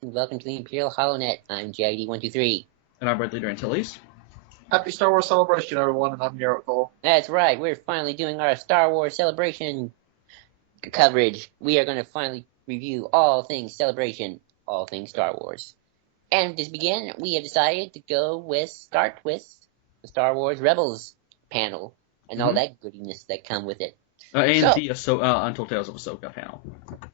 Welcome to the Imperial HoloNet. I'm JID123. And I'm Red Leader Antilles. Happy Star Wars Celebration, everyone, and I'm Miracle. That's right, we're finally doing our Star Wars Celebration coverage. We are going to finally review all things Celebration, all things Star Wars. And to begin, we have decided to start with the Star Wars Rebels panel and all that goodiness that come with it. And the Untold Tales of Ahsoka panel.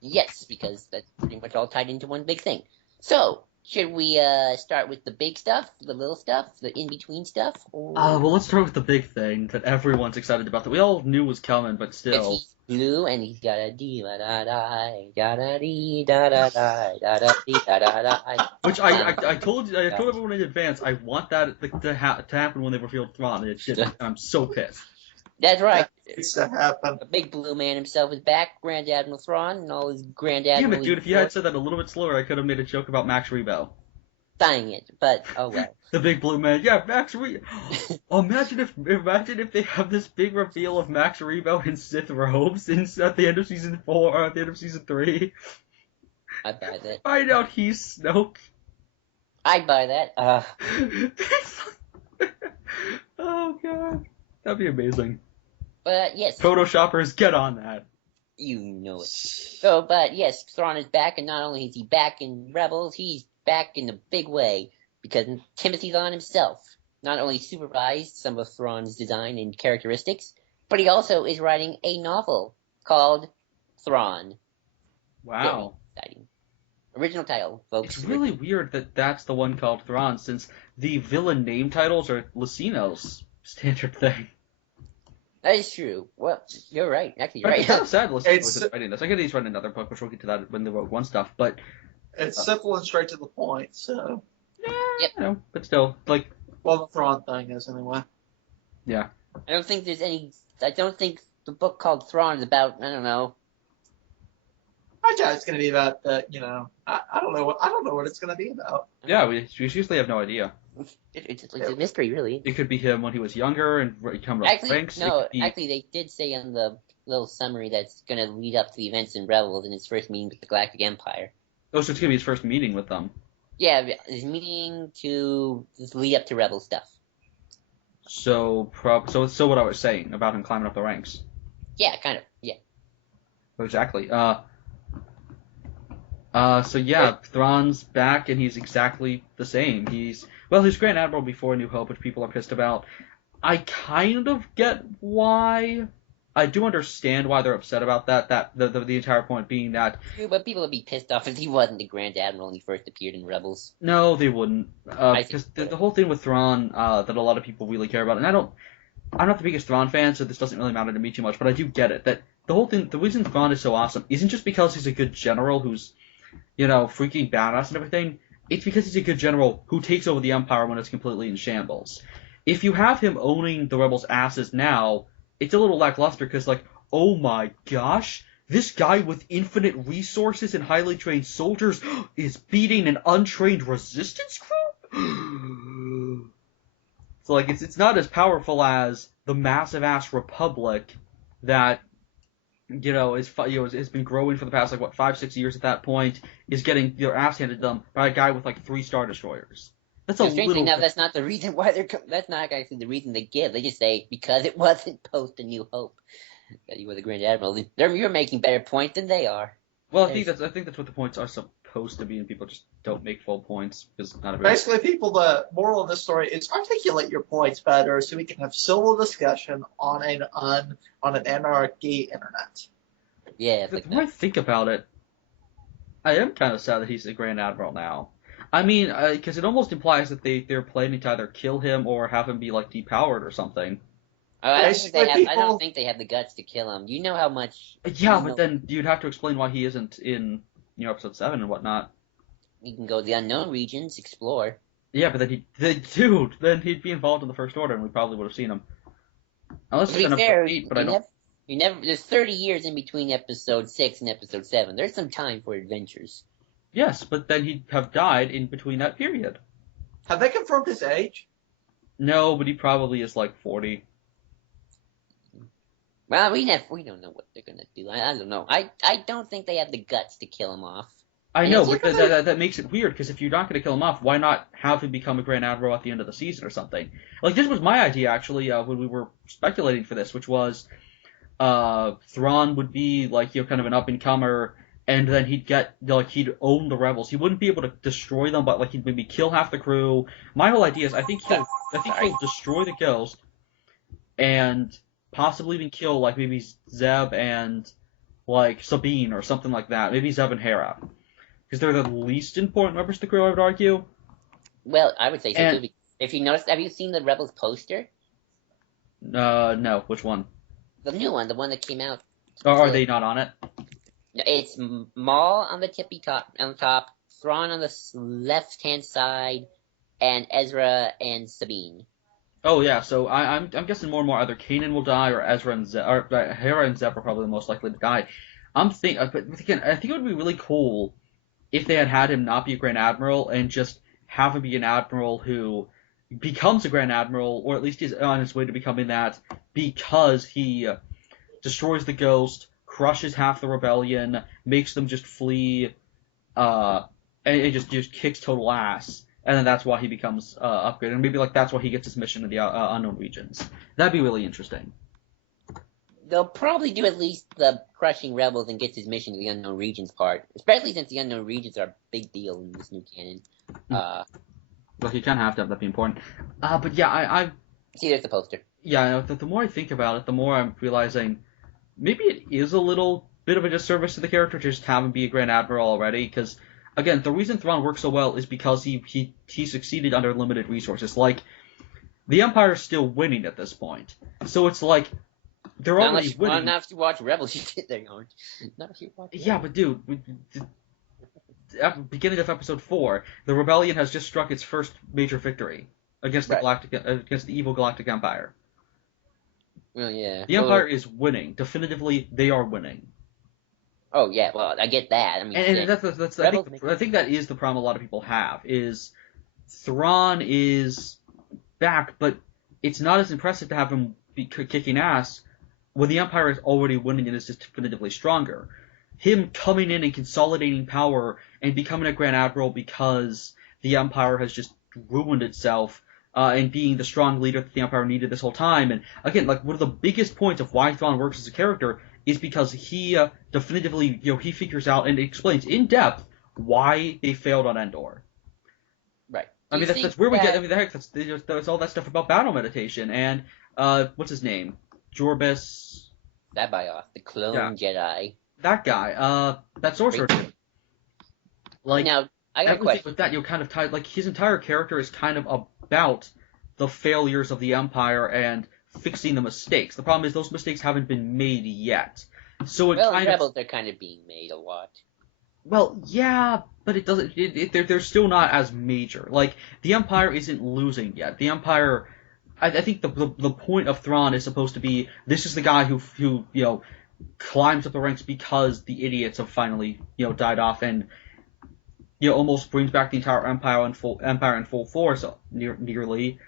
Yes, because that's pretty much all tied into one big thing. So, should we start with the big stuff, the little stuff, the in-between stuff? Well, let's start with the big thing that everyone's excited about, that we all knew was coming, but still. He's blue and he's got a dee da da da da dee da da da da dee da da da. Which I told everyone in advance, I want that to happen when they revealed Thrawn, and it didn't, and I'm so pissed. That's right. It's to happen. The big blue man himself is back, Grand Admiral Thrawn, and all his Grand Admiral. Damn it, dude! If you had said that a little bit slower, I could have made a joke about Max Rebo. Dying it, but oh well. The big blue man, yeah, Max Rebo. Imagine if they have this big reveal of Max Rebo in Sith robes at the end of season 4 or at the end of season 3. I buy that. Find out he's Snoke. I'd buy that. Oh god, that'd be amazing. But yes. Photoshoppers, get on that. You know it. So, but yes, Thrawn is back, and not only is he back in Rebels, he's back in a big way, because Timothy Zahn himself not only supervised some of Thrawn's design and characteristics, but he also is writing a novel called Thrawn. Wow. Very exciting. Original title, folks. It's really weird that that's the one called Thrawn, since the villain name titles are Lucino's standard thing. That is true. Well, you're right. Actually, you're right. It's kind of sad Lucino isn't writing this. I guess he's writing another book, which we'll get to that when the Rogue One stuff, but... It's simple and straight to the point, so... Yep. You know, but still, like... Well, the Thrawn thing is, anyway. Yeah. I don't think the book called Thrawn is about, I don't know. I doubt it's going to be about that, I don't know what it's going to be about. Yeah, we usually have no idea. It's a mystery, really. It could be him when he was younger and coming up ranks. Actually, they did say on the little summary that's going to lead up to the events in Rebels and his first meeting with the Galactic Empire. Oh, so it's going to be his first meeting with them. Yeah, his meeting to lead up to Rebel stuff. So what I was saying about him climbing up the ranks. Yeah, kind of. Yeah. Exactly. So yeah, Thrawn's back and he's exactly the same. He's Grand Admiral before New Hope, which people are pissed about. I kind of get why. I do understand why they're upset about that. The entire point being that. But people would be pissed off if he wasn't the Grand Admiral when he first appeared in Rebels. No, they wouldn't. Because the whole thing with Thrawn that a lot of people really care about, and I'm not the biggest Thrawn fan, so this doesn't really matter to me too much. But I do get it that the reason Thrawn is so awesome isn't just because he's a good general who's, freaking badass and everything. It's because he's a good general who takes over the Empire when it's completely in shambles. If you have him owning the Rebels' asses now, it's a little lackluster because, oh my gosh, this guy with infinite resources and highly trained soldiers is beating an untrained resistance group? So, it's not as powerful as the massive-ass Republic that... has been growing for the past 5-6 years at that point, is getting their ass handed to them by a guy with 3 Star Destroyers. That's a strangely enough, that's not the reason why that's not actually the reason they give. They just say because it wasn't post A New Hope that he was a Grand Admiral. You're making better points than they are. Well, I think that's what the points are supposed to be, and people just don't make full points because not everybody. Basically, the moral of this story is articulate your points better so we can have civil discussion on an anarchy internet. Yeah, the more I think about it, I am kind of sad that he's the Grand Admiral now. I mean, because it almost implies that they're planning to either kill him or have him be depowered or something. I don't think they have the guts to kill him. You know how much. Yeah, but then you'd have to explain why he isn't in episode 7 and whatnot. He can go to the unknown regions, explore. Yeah, but then he'd be involved in the First Order, and we probably would have seen him. Unless it's in episode 8, but I don't. There's 30 years in between episode 6 and episode 7. There's some time for adventures. Yes, but then he'd have died in between that period. Have they confirmed his age? No, but he probably is 40. Well, we don't know what they're gonna do. I don't know. I don't think they have the guts to kill him off. I know, but that makes it weird, because if you're not going to kill him off, why not have him become a Grand Admiral at the end of the season or something? Like, this was my idea, actually, when we were speculating for this, which was Thrawn would be, like, kind of an up-and-comer, and then he'd own the rebels. He wouldn't be able to destroy them, but, like, he'd maybe kill half the crew. My whole idea is I think he'll destroy the Ghost, and possibly even kill, like, maybe Zeb and, like, Sabine or something like that. Maybe Zeb and Hera. Because they're the least important members of the crew, I would argue. Well, I would say so too. If you notice, have you seen the Rebels poster? No. Which one? The new one, the one that came out. Are they not on it? It's Maul on the top, Thrawn on the left-hand side, and Ezra and Sabine. Oh yeah, so I'm guessing more and more either Kanan will die or Ezra and Zeb, or Hera and Zeb are probably the most likely to die. But again, I think it would be really cool if they had him not be a Grand Admiral and just have him be an Admiral who becomes a Grand Admiral, or at least is on his way to becoming that, because he destroys the Ghost, crushes half the rebellion, makes them just flee, and just kicks total ass, and then that's why he becomes upgraded, and maybe that's why he gets his mission in the unknown regions. That'd be really interesting. They'll probably do at least the crushing rebels and get his mission to the unknown regions part, especially since the unknown regions are a big deal in this new canon. Well, you kind of have to have that be important. But yeah, I see, there's the poster. Yeah, the more I think about it, the more I'm realizing maybe it is a little bit of a disservice to the character to just have him be a Grand Admiral already, because, again, the reason Thrawn works so well is because he succeeded under limited resources. Like, the Empire's still winning at this point. So it's like, they're already winning. Not if you watch Rebels, you sit there going, not if you watch Rebels. Yeah, but dude, at the beginning of episode 4, the Rebellion has just struck its first major victory against the evil Galactic Empire. Well, yeah. The Empire is winning. Definitively, they are winning. Oh yeah, well, I get that. I mean, and that's I think that is the problem a lot of people have, is Thrawn is back, but it's not as impressive to have him be kicking ass when the Empire is already winning and is just definitively stronger. Him coming in and consolidating power and becoming a Grand Admiral because the Empire has just ruined itself, and being the strong leader that the Empire needed this whole time. And again, like, one of the biggest points of why Thrawn works as a character is because he definitively, he figures out and explains in depth why they failed on Endor. Right. I mean, that's where we get. I mean, there's all that stuff about battle meditation and what's his name, Jorbus. That Bioth, the clone Jedi. That guy. That sorcerer. Like, now, I got a everything question. with that, kind of tied. Like, his entire character is kind of about the failures of the Empire and fixing the mistakes. The problem is those mistakes haven't been made yet. So it in Rebels, they're kind of being made a lot. Well, yeah, but it doesn't. They're still not as major. Like, the Empire isn't losing yet. The Empire. I think the point of Thrawn is supposed to be, this is the guy who climbs up the ranks because the idiots have finally died off, and almost brings back the entire Empire in full force, nearly,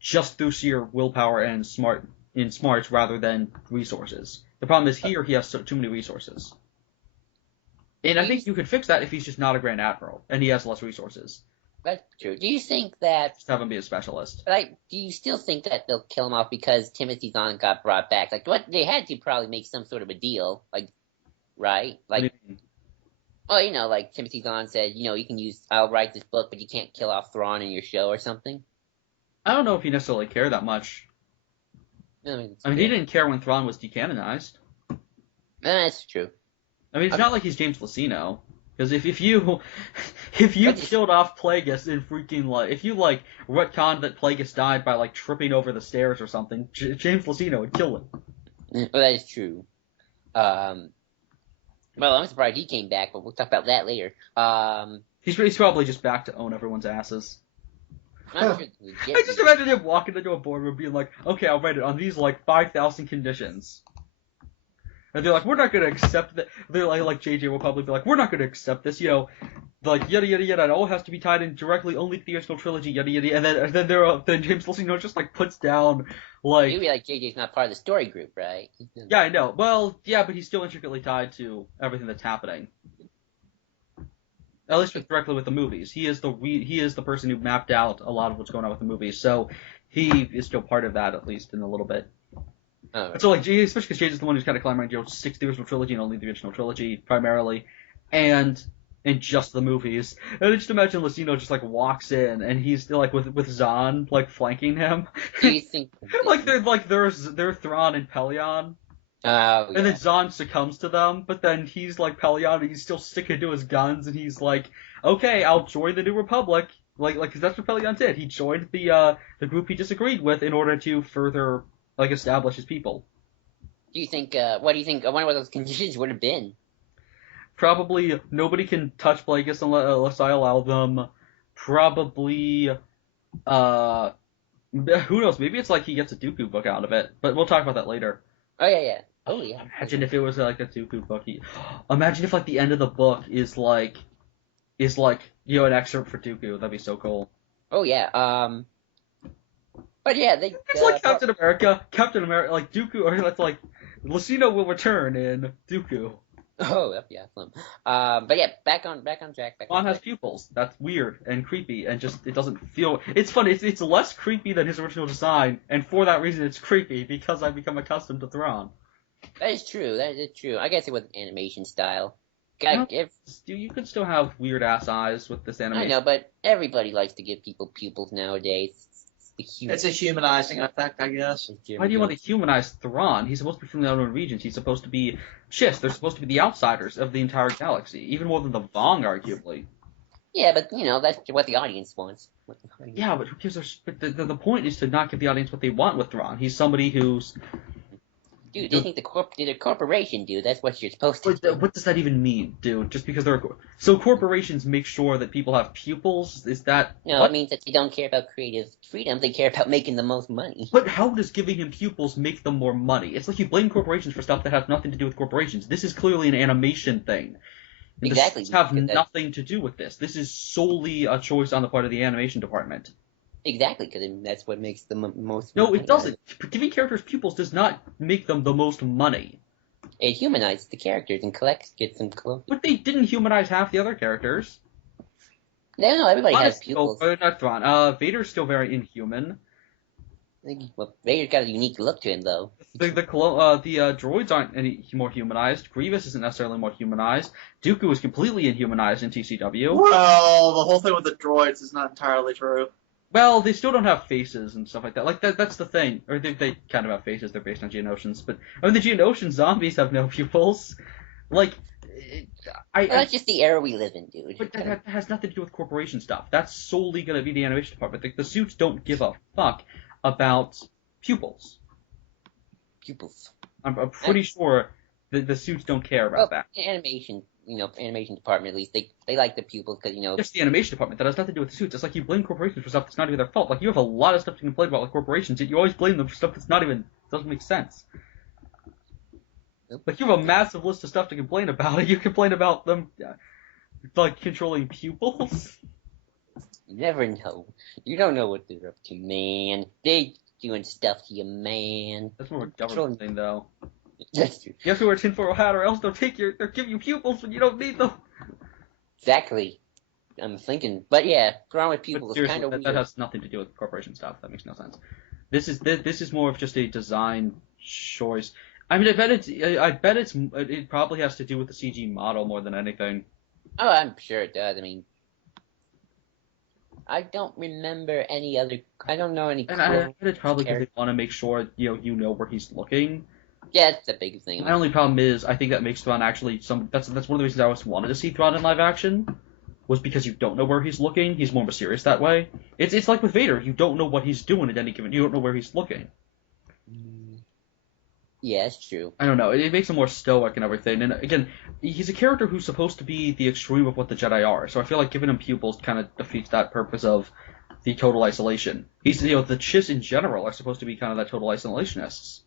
just through sheer willpower and smarts rather than resources. The problem is here he has too many resources. And I think you could fix that if he's just not a Grand Admiral and he has less resources. That's true. Do you think that... Just have him be a specialist. Do you still think that they'll kill him off because Timothy Zahn got brought back? Like, what they had to probably make some sort of a deal, right? Like, well, like Timothy Zahn said, you can I'll write this book, but you can't kill off Thrawn in your show or something. I don't know if he necessarily cared that much. I mean, he didn't care when Thrawn was decanonized. That's true. I mean, it's not like he's James Luceno. Because if you killed off Plagueis in freaking, if you, retconned that Plagueis died by, tripping over the stairs or something, James Luceno would kill him. Well, that is true. Well, I'm surprised he came back, but we'll talk about that later. He's probably just back to own everyone's asses. I just imagine him walking into a boardroom and being like, okay, I'll write it on these, 5,000 conditions. And they're like, we're not going to accept that. They're like JJ will probably be like, we're not going to accept this, yada yada yada. It all has to be tied in directly only to the original trilogy, yada yada. And then James Luceno just puts down You'd be like, JJ's not part of the story group, right? Yeah, I know. Well, yeah, but he's still intricately tied to everything that's happening. At least directly with the movies. He is the person who mapped out a lot of what's going on with the movies, so he is still part of that, at least in a little bit. Oh. So, like, especially because Jade is the one who's kind of climbing, 6 the original trilogy and only the original trilogy, primarily, and just the movies. And I just imagine Lucino just, like, walks in, and he's still, like, with Zahn, like, flanking him. Do you think... they're Thrawn and Pelion. And then Zahn succumbs to them, but then he's like Pelion, and he's still sticking to his guns, and he's like, okay, I'll join the New Republic. Cause that's what Pelion did. He joined the group he disagreed with in order to further, like, establish his people. Do you think, what do you think, I wonder what those conditions would have been? Probably nobody can touch Plagueis unless I allow them. Probably, who knows, maybe it's like he gets a Dooku book out of it, but we'll talk about that later. Oh, yeah. Oh, yeah. Imagine if it was like a Dooku book. Imagine if like the end of the book is like an excerpt for Dooku. That'd be so cool. Oh yeah. But yeah, it's like Captain America, like Dooku, or that's like Lucino will return in Dooku. Oh yeah, fun. But yeah, back on track. Thrawn has pupils. That's weird and creepy, and just it doesn't feel. It's funny. It's less creepy than his original design, and for that reason, it's creepy because I've become accustomed to Thrawn. That is true. I guess it was animation style. You could still have weird ass eyes with this animation. I know, but everybody likes to give people pupils nowadays. It's a humanizing effect, I guess. Why do you want to humanize Thrawn? He's supposed to be from the unknown regions. He's supposed to be Chiss. They're supposed to be the outsiders of the entire galaxy, even more than the Vong, arguably. Yeah, but that's what the audience wants. Yeah, but who gives a? The point is to not give the audience what they want with Thrawn. He's somebody who's. Dude, they think they're a corporation, dude. That's what you're supposed to do. What does that even mean, dude? Just because they're so corporations make sure that people have pupils? Is that no? It means that they don't care about creative freedom. They care about making the most money. But how does giving him pupils make them more money? It's like you blame corporations for stuff that has nothing to do with corporations. This is clearly an animation thing. Exactly. This have nothing to do with this. This is solely a choice on the part of the animation department. Exactly, because that's what makes the most money. No, it doesn't. Giving characters pupils does not make them the most money. It humanizes the characters and gets them close. But they didn't humanize half the other characters. No, everybody has pupils. Oh, not Thrawn. Vader's still very inhuman. Well, Vader's got a unique look to him, though. The droids aren't any more humanized. Grievous isn't necessarily more humanized. Dooku is completely inhumanized in TCW. Well, the whole thing with the droids is not entirely true. Well, they still don't have faces and stuff like that. Like, that's the thing. Or they kind of have faces. They're based on Geonosians. But, the Geonosian zombies have no pupils. Like, that's just the era we live in, dude. But that has nothing to do with corporation stuff. That's solely going to be the animation department. The suits don't give a fuck about pupils. I'm pretty sure the suits don't care about that. Animation department, at least, they like the pupils because, Just the animation department. That has nothing to do with the suits. It's like you blame corporations for stuff that's not even their fault. Like, you have a lot of stuff to complain about with corporations, yet you always blame them for stuff that's not even, doesn't make sense. Like, you have a massive list of stuff to complain about, and you complain about them, like, controlling pupils? You never know. You don't know what they're up to, man. They doing stuff to you, man. That's more of a government thing, though. That's true. You have to wear tinfoil hat, or else they'll give you pupils when you don't need them. Exactly. I'm thinking, but yeah, Thrawn with pupils is kind of weird. That has nothing to do with corporation stuff. That makes no sense. This is more of just a design choice. I mean, I bet it probably has to do with the CG model more than anything. Oh, I'm sure it does. I mean, I don't remember any other. I don't know any. And I bet it's probably because they want to make sure you know where he's looking. Yeah, that's the big thing. My only problem is I think that makes Thrawn actually that's one of the reasons I always wanted to see Thrawn in live action, was because you don't know where he's looking. He's more mysterious that way. It's like with Vader, you don't know what he's doing at any given. You don't know where he's looking. Yeah, it's true. I don't know. It makes him more stoic and everything. And again, he's a character who's supposed to be the extreme of what the Jedi are. So I feel like giving him pupils kind of defeats that purpose of the total isolation. He's the Chiss in general are supposed to be kind of that total isolationists.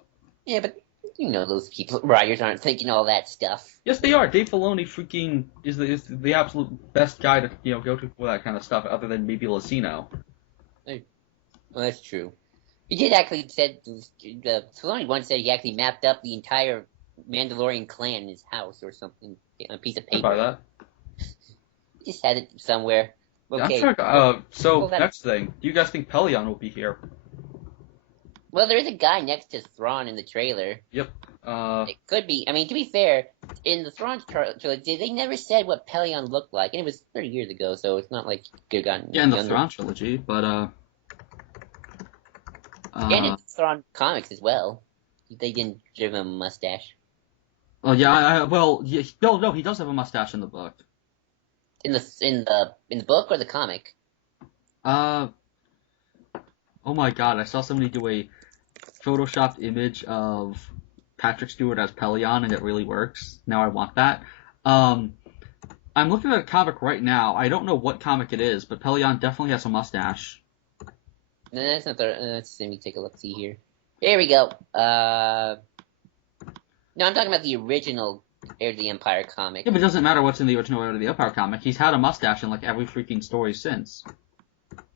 Yeah, but those people writers aren't thinking all that stuff. Yes, they are. Dave Filoni freaking is the absolute best guy to go to for that kind of stuff, other than maybe Lucino. Well, that's true. He did actually said Filoni once said he actually mapped up the entire Mandalorian clan in his house or something on a piece of paper. By that. Just had it somewhere. Okay. I'm sure. So that next thing, do you guys think Pelion will be here? Well, there is a guy next to Thrawn in the trailer. Yep. It could be. I mean, to be fair, in the Thrawn trilogy, they never said what Pelion looked like, and it was 30 years ago, so it's not like it could have gotten yeah, in the younger. Thrawn trilogy, but And in the Thrawn comics as well. They didn't give him a mustache. Oh yeah, no, he does have a mustache in the book. In the book or the comic? Oh my god, I saw somebody do a photoshopped image of Patrick Stewart as Pelion, and it really works. Now I want that. I'm looking at a comic right now. I don't know what comic it is, but Pelion definitely has a mustache. No, that's not the. Let me take a look. See here. Here we go. No, I'm talking about the original Heir of the Empire comic. Yeah, but it doesn't matter what's in the original Heir of the Empire comic. He's had a mustache in like every freaking story since.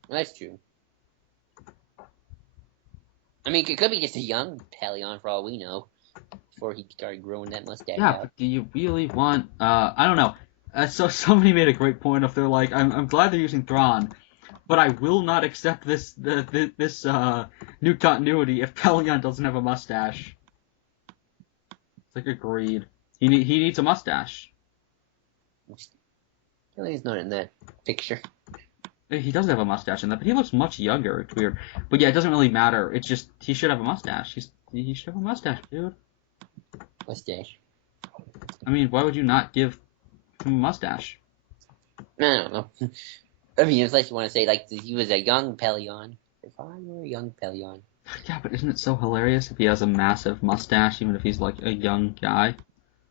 That's true. I mean, it could be just a young Pelion for all we know, before he started growing that mustache out. But do you really want? I don't know. So somebody made a great point of they're like, I'm glad they're using Thrawn, but I will not accept this new continuity if Pelion doesn't have a mustache. It's like agreed. He needs a mustache. He's not in that picture. He does have a mustache in that, but he looks much younger. It's weird. But yeah, it doesn't really matter. It's just he should have a mustache. He should have a mustache, dude. Mustache. I mean, why would you not give him a mustache? I don't know. I mean, unless you want to say like he was a young Pelion. If I were a young Pelion. Yeah, but isn't it so hilarious if he has a massive mustache, even if he's like a young guy?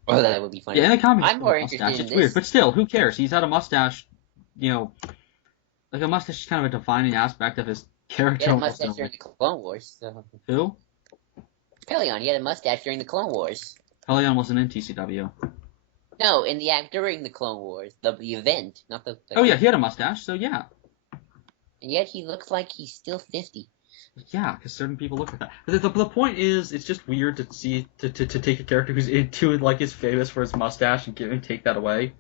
Oh, that would be funny. Yeah, in the comics, I'm more interested in it's this. weird, but still, who cares? He's had a mustache, like a mustache is kind of a defining aspect of his character. He had a mustache during the Clone Wars. So. Who? Pelion. He had a mustache during the Clone Wars. Pelion wasn't in TCW. No, in the act during the Clone Wars, the event, not the. Oh yeah, he had a mustache, so yeah. And yet he looks like he's still 50. Yeah, because certain people look like that. But the point is, it's just weird to see to take a character who's into it, like is famous for his mustache and take that away.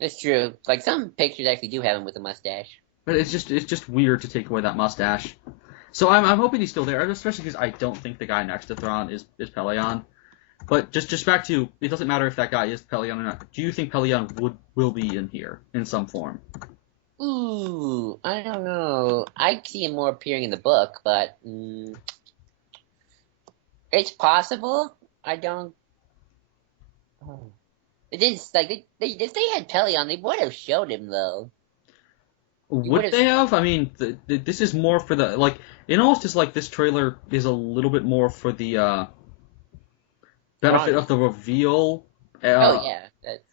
That's true. Like some pictures actually do have him with a mustache. But it's just weird to take away that mustache. So I'm hoping he's still there, especially because I don't think the guy next to Thrawn is Pelion. But just back to, it doesn't matter if that guy is Pelion or not. Do you think Pelion will be in here in some form? Ooh, I don't know. I see him more appearing in the book, but it's possible. I don't. Oh. It is like if they had Pelion, they would have showed him though. Would they have? I mean, this is more for the like. It almost is like this trailer is a little bit more for the benefit of the reveal. Oh yeah.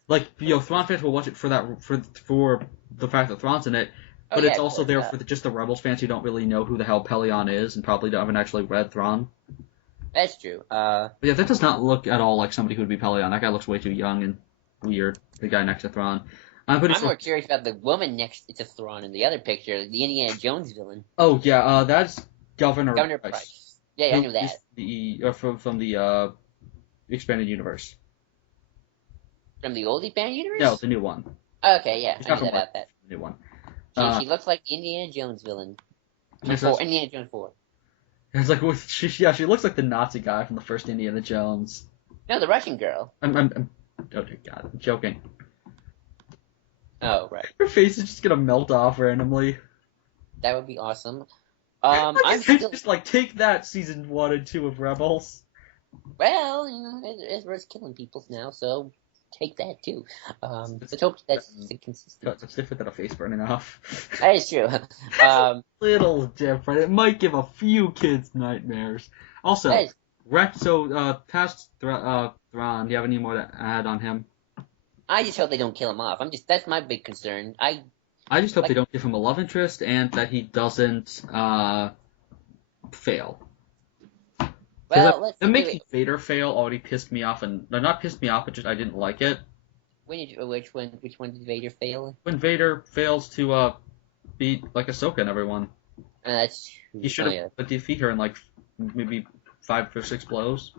Like Thrawn fans will watch it for that for the fact that Thrawn's in it, but it's also there for just the Rebels fans who don't really know who the hell Pelion is and probably haven't actually read Thrawn. That's true. But yeah, that does not look at all like somebody who would be Pelion. That guy looks way too young and weird. The guy next to Thrawn. I'm more curious about the woman next to Thrawn in the other picture, the Indiana Jones villain. Oh yeah, that's Governor Price. Yeah, I knew that. From the expanded universe. From the old expanded universe? No, the new one. Okay, yeah, I knew about that. The new one. She looks like the Indiana Jones villain. Indiana Jones 4. It's like she looks like the Nazi guy from the first Indiana Jones. No, the Russian girl. Oh dear God, I'm joking. Oh right. Her face is just gonna melt off randomly. That would be awesome. I'm still just like take that season 1 and 2 of Rebels. Well, Ezra's killing people now, so take that too. Let's hope that's consistent. It's different than a face burning off. That is true. Little different. It might give a few kids nightmares. Also, past Thrawn, do you have any more to add on him? I just hope they don't kill him off. That's my big concern. I just hope they don't give him a love interest and that he doesn't fail. Well, making Vader fail already pissed me off, and not pissed me off, but just I didn't like it. Which one did Vader fail? When Vader fails to beat like Ahsoka and everyone. That's he should have defeat her in like maybe 5 or 6 blows.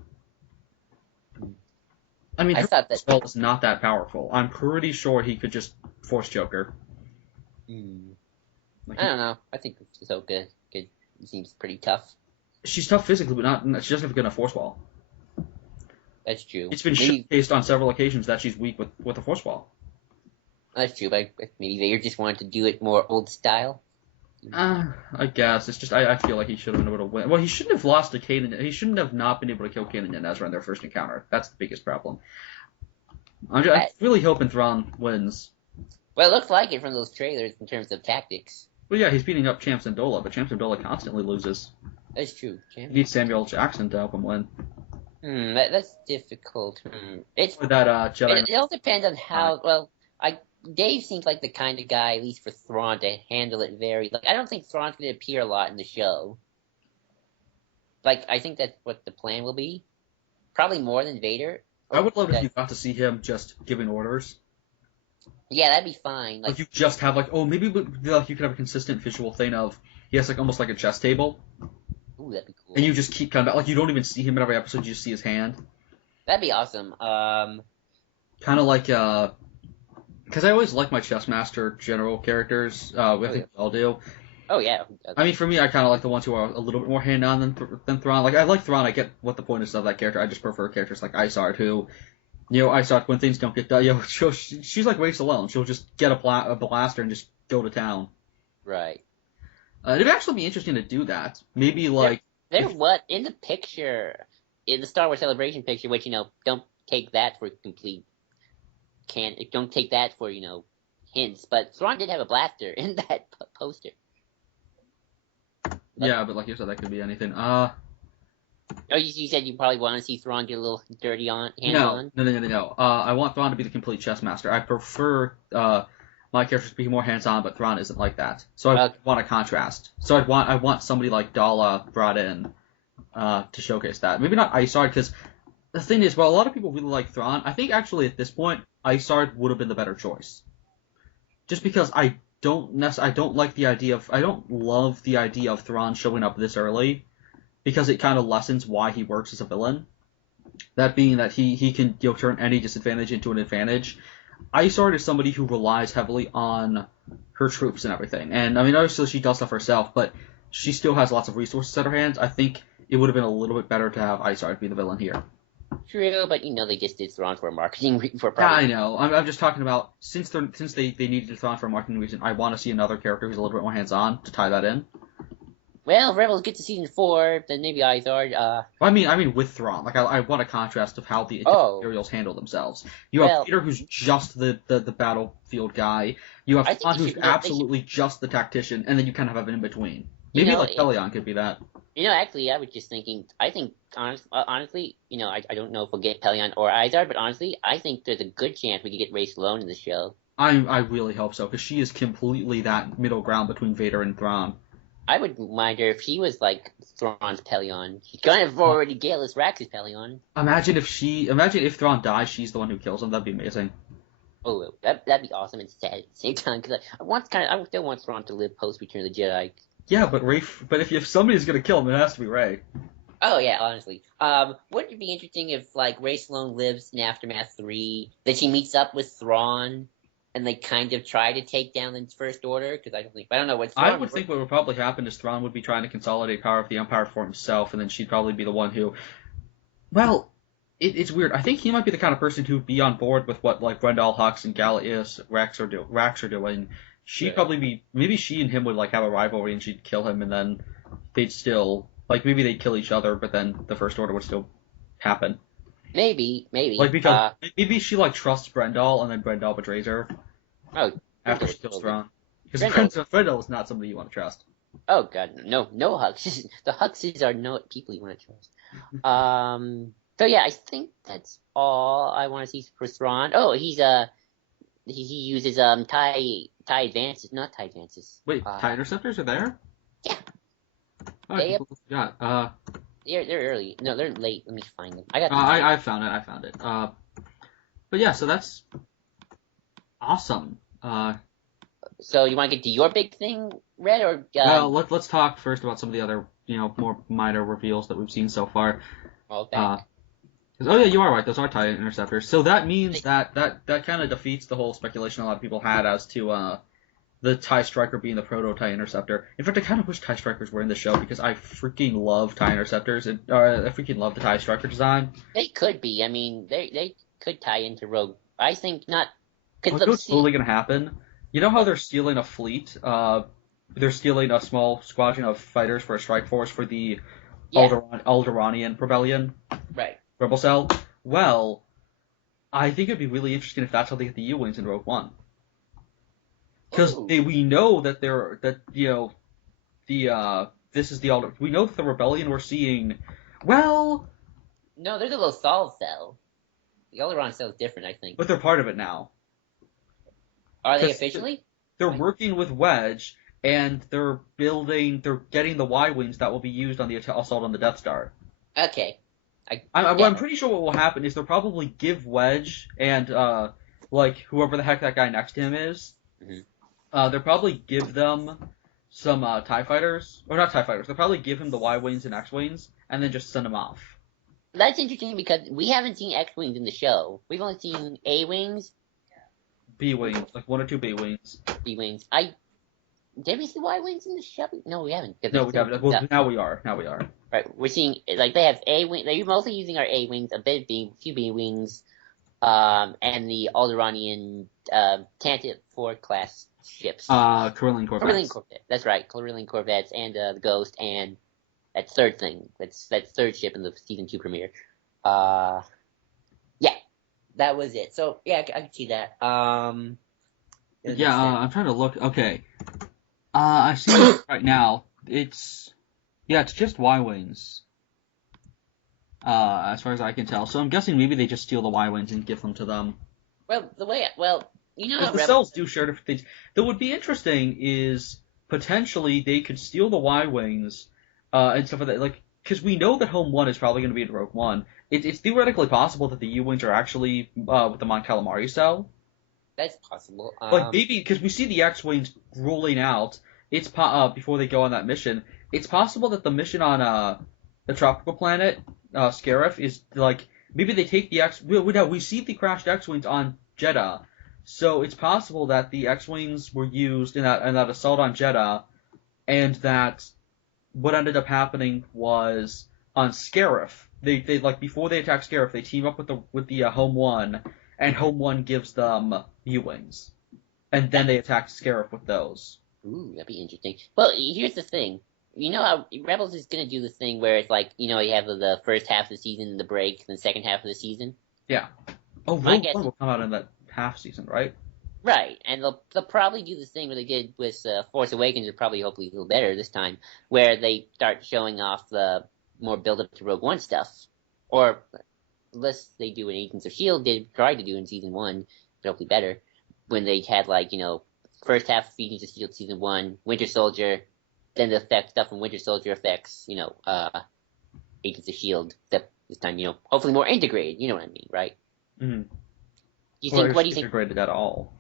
I mean, I her thought that. spell is not that powerful. I'm pretty sure he could just force choke her. Like, I don't know. I think Ahsoka seems pretty tough. She's tough physically, but she doesn't have a good enough force wall. That's true. It's been showcased on several occasions that she's weak with a force wall. That's true, but maybe Vader just wanted to do it more old style. I guess. It's just, I feel like he should have been able to win. Well, he shouldn't have lost to Kanan. He shouldn't have not been able to kill Kanan and Ezra in their first encounter. That's the biggest problem. I'm really hoping Thrawn wins. Well, it looks like it from those trailers in terms of tactics. Well, yeah, he's beating up Champs and Dola, but Champs and Dola constantly loses. That's true. He needs Samuel Jackson to help him win. That's difficult. It's with that Jedi. It all depends on how well. Dave seems like the kind of guy, at least for Thrawn, to handle it very. Like, I don't think Thrawn's going to appear a lot in the show. Like, I think that's what the plan will be. Probably more than Vader. I would love if you got to see him just giving orders. Yeah, that'd be fine. Like you just have maybe like you could have a consistent visual thing of he has like almost like a chess table. Ooh, that'd be cool. And you just keep kind of like you don't even see him in every episode. You just see his hand. That'd be awesome. Kind of like because I always like my chess master general characters. I think we all do. Oh yeah. I mean, for me, I kind of like the ones who are a little bit more hand-on than Thrawn. Like I like Thrawn. I get what the point is of that character. I just prefer characters like Isard who. Isard, when things don't get done, she's like race alone. She'll just get a blaster and just go to town. Right. It'd actually be interesting to do that. Maybe like in the picture, in the Star Wars Celebration picture, which don't take that for complete. Don't take that for hints. But Thrawn did have a blaster in that poster. Yeah, but like you said, that could be anything. Oh, you said you probably want to see Thrawn get a little dirty on hands-on? No. I want Thrawn to be the complete chess master. I prefer my characters to be more hands-on, but Thrawn isn't like that. So I want a contrast. So I want somebody like Dala brought in to showcase that. Maybe not Isard, because the thing is, while a lot of people really like Thrawn, I think actually at this point Isard would have been the better choice. Just because I don't love the idea of Thrawn showing up this early. Because it kind of lessens why he works as a villain. That being that he can turn any disadvantage into an advantage. Isard is somebody who relies heavily on her troops and everything. And I mean, obviously she does stuff herself, but she still has lots of resources at her hands. I think it would have been a little bit better to have Isard be the villain here. True, but they just did Thrawn for a marketing reason. Yeah, I know. I'm just talking about since they needed Thrawn for a marketing reason. I want to see another character who's a little bit more hands-on to tie that in. Well, Rebels get to season 4, then maybe Izard. I mean, with Thrawn. Like, I want a contrast of how the Imperials handle themselves. You have Peter, who's just the battlefield guy. You have Thrawn, who's absolutely just the tactician, and then you kind of have an in-between. Maybe, Pelion could be that. Actually, I was just thinking, I think, honestly, I don't know if we'll get Pelion or Izard, but honestly, I think there's a good chance we could get Rae Sloane in the show. I really hope so, because she is completely that middle ground between Vader and Thrawn. I would mind her if she was like Thrawn's Pelion. She's kind of already Galus Rax's Pelion. Imagine if Thrawn dies, she's the one who kills him. That'd be amazing. Oh, that'd be awesome and sad at the same time. Because I still want Thrawn to live post Return of the Jedi. Yeah, but if somebody's gonna kill him, it has to be Rae. Oh yeah, honestly. Wouldn't it be interesting if Rae Sloane lives in Aftermath 3, that she meets up with Thrawn? And they kind of try to take down the First Order, because I don't know what. I would think what would probably happen is Thrawn would be trying to consolidate power of the Empire for himself, and then she'd probably be the one who. Well, it's weird. I think he might be the kind of person who'd be on board with what Brendol Hux and Gallius Rax are doing. She'd probably be. Maybe she and him would have a rivalry, and she'd kill him, and then they'd still maybe they'd kill each other, but then the First Order would still happen. Maybe. Because maybe she trusts Brendol, and then Brendol betrays her. Oh. After she kills Thrawn. Because Brendol is not somebody you want to trust. Oh god, no Huxes. The Huxes are not people you want to trust. So yeah, I think that's all I want to see for Thrawn. Oh, he uses TIE advances, not TIE advances. Wait, TIE interceptors are there? Yeah. Oh, I forgot. They're early. No, they're late. Let me find them. I found it. But yeah, so that's awesome. So you want to get to your big thing, Red, or? Well, let's talk first about some of the other, more minor reveals that we've seen so far. Okay. Oh yeah, you are right. Those are TIE interceptors. So that means that kind of defeats the whole speculation a lot of people had as to the TIE Striker being the proto TIE interceptor. In fact, I kind of wish TIE Strikers were in the show because I freaking love TIE interceptors. I freaking love the TIE Striker design. They could be. I mean, they could tie into Rogue. I think not. Oh, you know what's totally gonna happen? You know how they're stealing a fleet? They're stealing a small squadron of fighters for a strike force for the Alderanian Rebellion. Right. Rebel Cell. Well, I think it'd be really interesting if that's how they get the U-wings in Rogue One. Because we know that this is the we know that the Rebellion we're seeing. Well, no, they're the Lothal cell. The Alderaan cell is different, I think. But they're part of it now. Are they officially? They're working with Wedge, and they're getting the Y-wings that will be used on the assault on the Death Star. Okay. I'm pretty sure what will happen is they'll probably give Wedge and whoever the heck that guy next to him is, they'll probably give them some TIE fighters, or not TIE fighters. They'll probably give him the Y-wings and X-wings, and then just send them off. That's interesting because we haven't seen X-wings in the show. We've only seen A-wings. B-wings, like 1 or 2 B-wings. B-wings. Did we see Y-wings in the show? No, we haven't. No, we haven't. Well, now we are. Right, we're seeing, like, they have A-wings. They're mostly using our A-wings, a few B-wings, and the Alderanian Tantive 4 class ships. Corellian Corvettes. Corellian Corvette. That's right, Corellian Corvettes and the Ghost and that third thing. That's third ship in the season 2 premiere. Yeah, that was it. So yeah, I can see that. I'm trying to look. Okay, I see it right now. It's just Y-wings. As far as I can tell. So I'm guessing maybe they just steal the Y-wings and give them to them. Well, you know how the cells do share different things. That would be interesting is potentially they could steal the Y-wings and stuff like that. Like, because we know that Home 1 is probably going to be in Rogue One. It's theoretically possible that the U-wings are actually with the Mon Calamari cell. That's possible. Like maybe because we see the X-wings rolling out. It's before they go on that mission. It's possible that the mission on the tropical planet Scarif is like maybe they take the we see the crashed X-wings on Jeddah, so it's possible that the X-wings were used in that assault on Jeddah, and that what ended up happening was on Scarif. They like before they attack Scarif, they team up with the Home 1, and Home 1 gives them U-wings, and then they attack Scarif with those. Ooh, that'd be interesting. Well, here's the thing. You know how Rebels is going to do this thing where it's like, you have the first half of the season, the break, and the second half of the season? Yeah. Oh, Rogue One will come out in that half season, right? Right, and they'll probably do the thing where they did with Force Awakens, or probably hopefully a little better this time, where they start showing off the more build-up to Rogue One stuff. Or, unless they do what Agents of S.H.I.E.L.D. tried to do in Season 1, but hopefully better, when they had, first half of Agents of S.H.I.E.L.D. Season 1, Winter Soldier, then the stuff from Winter Soldier affects, Agents of S.H.I.E.L.D. Except this time, hopefully more integrated, you know what I mean, right? Mm-hmm. What do you think? Integrated at all.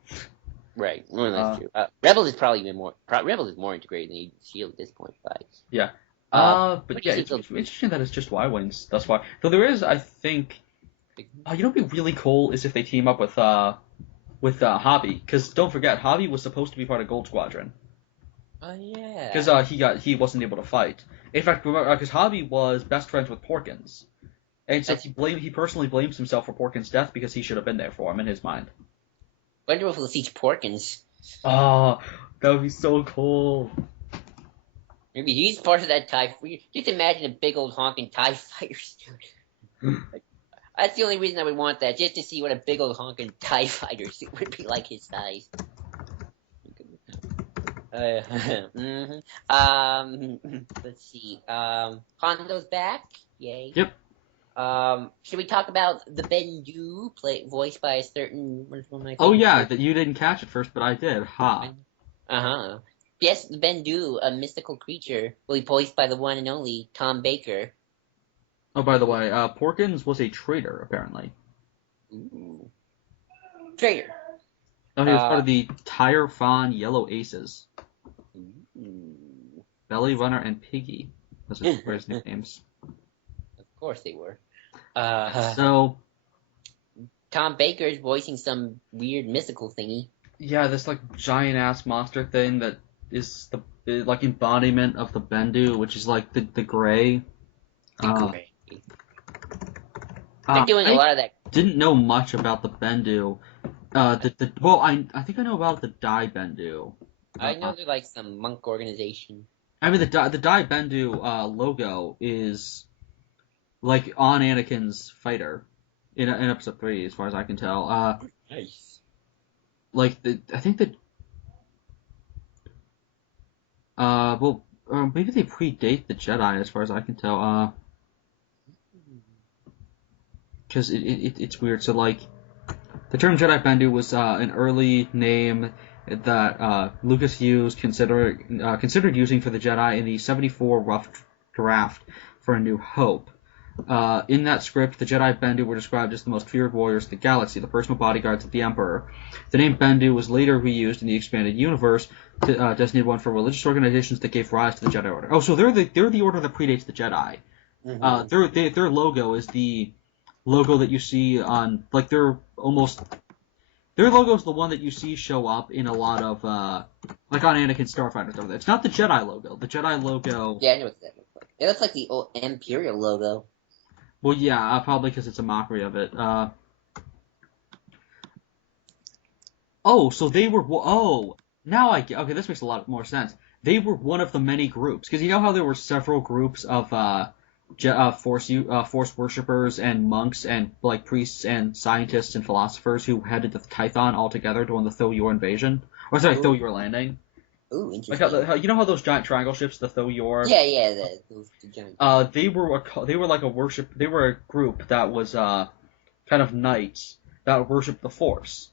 Right. Well, that's true. Rebels is probably even more. Rebels is more integrated than Agents of S.H.I.E.L.D. at this point. Yeah. But yeah, it's interesting that it's just Y-wings thus far. Though there is, I think, what'd be really cool is if they team up with Hobby, because don't forget, Hobby was supposed to be part of Gold Squadron. Oh yeah. Because he wasn't able to fight. In fact, remember, because Hobby was best friends with Porkins, and so he personally blames himself for Porkins' death because he should have been there for him in his mind. Wonder if we'll see Porkins. Oh, that would be so cool. Maybe he's part of that TIE. Just imagine a big old honking TIE fighter. That's the only reason I would want that, just to see what a big old honking TIE fighter suit would be like his size. Let's see. Hondo's back. Yay. Yep. Should we talk about the Bendu, voiced by a certain... Oh yeah, that you didn't catch it first, but I did. Ha. Uh-huh. Yes, the Bendu, a mystical creature, will be voiced by the one and only Tom Baker. Oh, by the way, Porkins was a traitor, apparently. Ooh. Traitor. Oh, he was part of the Tyre Fawn Yellow Aces. Belly Runner and Piggy. Those were his nicknames. Of course they were. So Tom Baker's voicing some weird mystical thingy. yeah, this like giant ass monster thing that is the like embodiment of the Bendu, which is like the gray. Gray. They're doing a lot of that. Didn't know much about the Bendu. I think I know about the Dai Bendu. I know they're like some monk organization. I mean the Dai Bendu logo is like on Anakin's fighter in episode 3, as far as I can tell. Nice. Like I think that maybe they predate the Jedi, as far as I can tell. Because it's weird. So like, the term Jedi Bendu was an early name that Lucas used, considered using for the Jedi in the 74 rough draft for A New Hope. In that script, the Jedi Bendu were described as the most feared warriors in the galaxy, the personal bodyguards of the Emperor. The name Bendu was later reused in the expanded universe to designate one for religious organizations that gave rise to the Jedi Order. Oh, so they're the order that predates the Jedi. Mm-hmm. Their logo is the logo that you see on, like, their logo is the one that you see show up in a lot of, like on Anakin Starfighter stuff. It's not the Jedi logo. The Jedi logo... Yeah, I know what that looks like. It looks like the old Imperial logo. Well, yeah, probably because it's a mockery of it. So they were... now I get... Okay, this makes a lot more sense. They were one of the many groups. Because you know how there were several groups of, Force worshippers and monks and like priests and scientists and philosophers who headed the Tython all together during the Tho-Yor invasion, or sorry, Tho-Yor landing. Ooh, interesting. Like you know how those giant triangle ships, the Tho-Yor. Yeah, the giant. They were like they were a group that was kind of knights that worshipped the Force,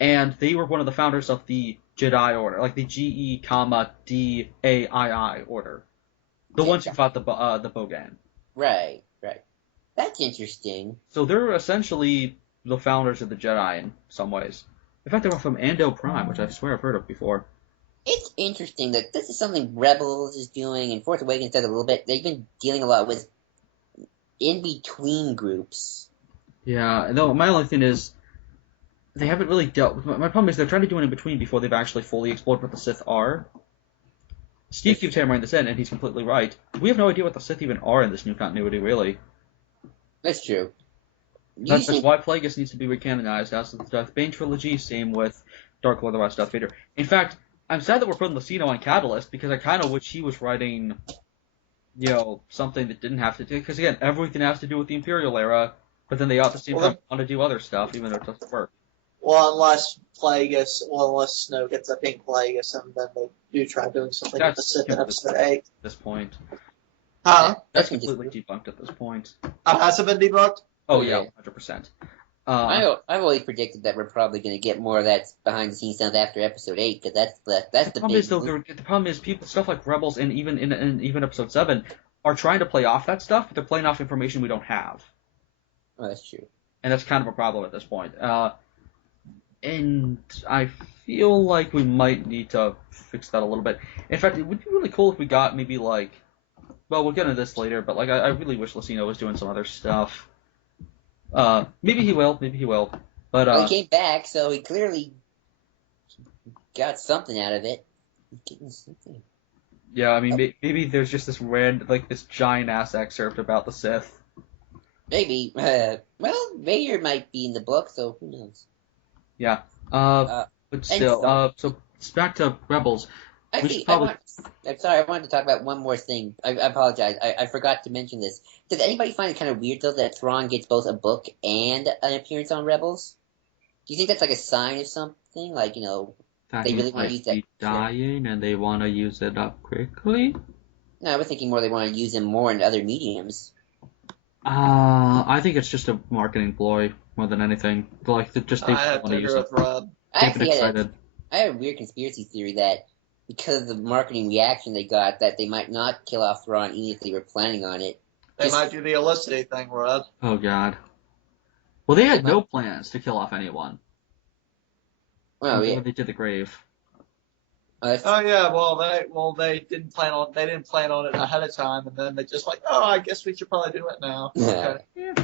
and they were one of the founders of the Jedi Order, like the GE, Order, the ones who fought the Bogan. Right. That's interesting. So they're essentially the founders of the Jedi in some ways. In fact, they were from Ando Prime, which I swear I've heard of before. It's interesting that this is something Rebels is doing, and Force Awakens does a little bit. They've been dealing a lot with in-between groups. Yeah, no, my only thing is, they haven't really dealt... My problem is they're trying to do an in-between before they've actually fully explored what the Sith are. Steve keeps hammering this in, and he's completely right. We have no idea what the Sith even are in this new continuity, really. That's true. That's why Plagueis needs to be recanonized, as with the Darth Bane trilogy, same with Dark Lord of the West, Darth Vader. In fact, I'm sad that we're putting Lucino on Catalyst, because I kind of wish he was writing, something that didn't have to do... Because, again, everything has to do with the Imperial era, but then they at the same time want to do other stuff, even though it doesn't work. Well, unless Snow gets up being Plagueis, and then they do try doing something with the Sith in episode 8. At this point. Huh? That's completely debunked at this point. Has it been debunked? Oh, yeah, 100%. I've always predicted that we're probably going to get more of that behind-the-scenes stuff after episode 8, because that's the big... The problem is, stuff like Rebels and even episode 7 are trying to play off that stuff, but they're playing off information we don't have. Oh, that's true. And that's kind of a problem at this point. And I feel like we might need to fix that a little bit. In fact, it would be really cool if we got maybe like... Well, we'll get into this later, but like I really wish Lucino was doing some other stuff. Maybe he will. But well, he came back, so he clearly got something out of it. He's getting something. Yeah, I mean, maybe there's just this this giant-ass excerpt about the Sith. Maybe. Well, Vader might be in the book, so who knows? Yeah. But still, so back to Rebels. Actually, I'm sorry, I wanted to talk about one more thing. I apologize. I forgot to mention this. Does anybody find it kind of weird, though, that Thrawn gets both a book and an appearance on Rebels? Do you think that's like a sign of something? Like, that they really want to use that. Dying and they want to use it up quickly? No, I was thinking more they want to use him more in other mediums. I think it's just a marketing ploy more than anything. Like, they want to use it. I had a weird conspiracy theory that because of the marketing reaction they got, that they might not kill off Thrawn even if they were planning on it. They might do the Olicity thing, Rod. Oh, God. Well, they had no plans to kill off anyone. Oh, yeah. They did the grave. Yeah. Well, they didn't plan on it ahead of time, and then they just like, I guess we should probably do it now. Yeah. Okay. Yeah.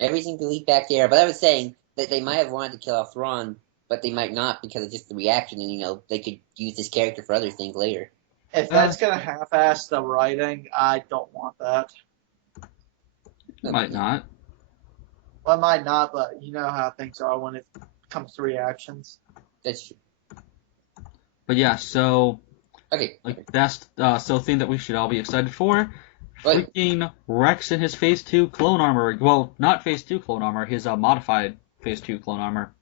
Everything to lead back there. But I was saying that they might have wanted to kill off Thrawn, but they might not because of just the reaction, and they could use this character for other things later. If that's gonna half-ass the writing, I don't want that. Might not. Well, it might not, but you know how things are when it comes to reactions. That's true. But yeah, so Okay. best thing that we should all be excited for. What? Freaking Rex in his Phase 2 clone armor. Well, not Phase 2 clone armor, his modified Phase 2 clone armor.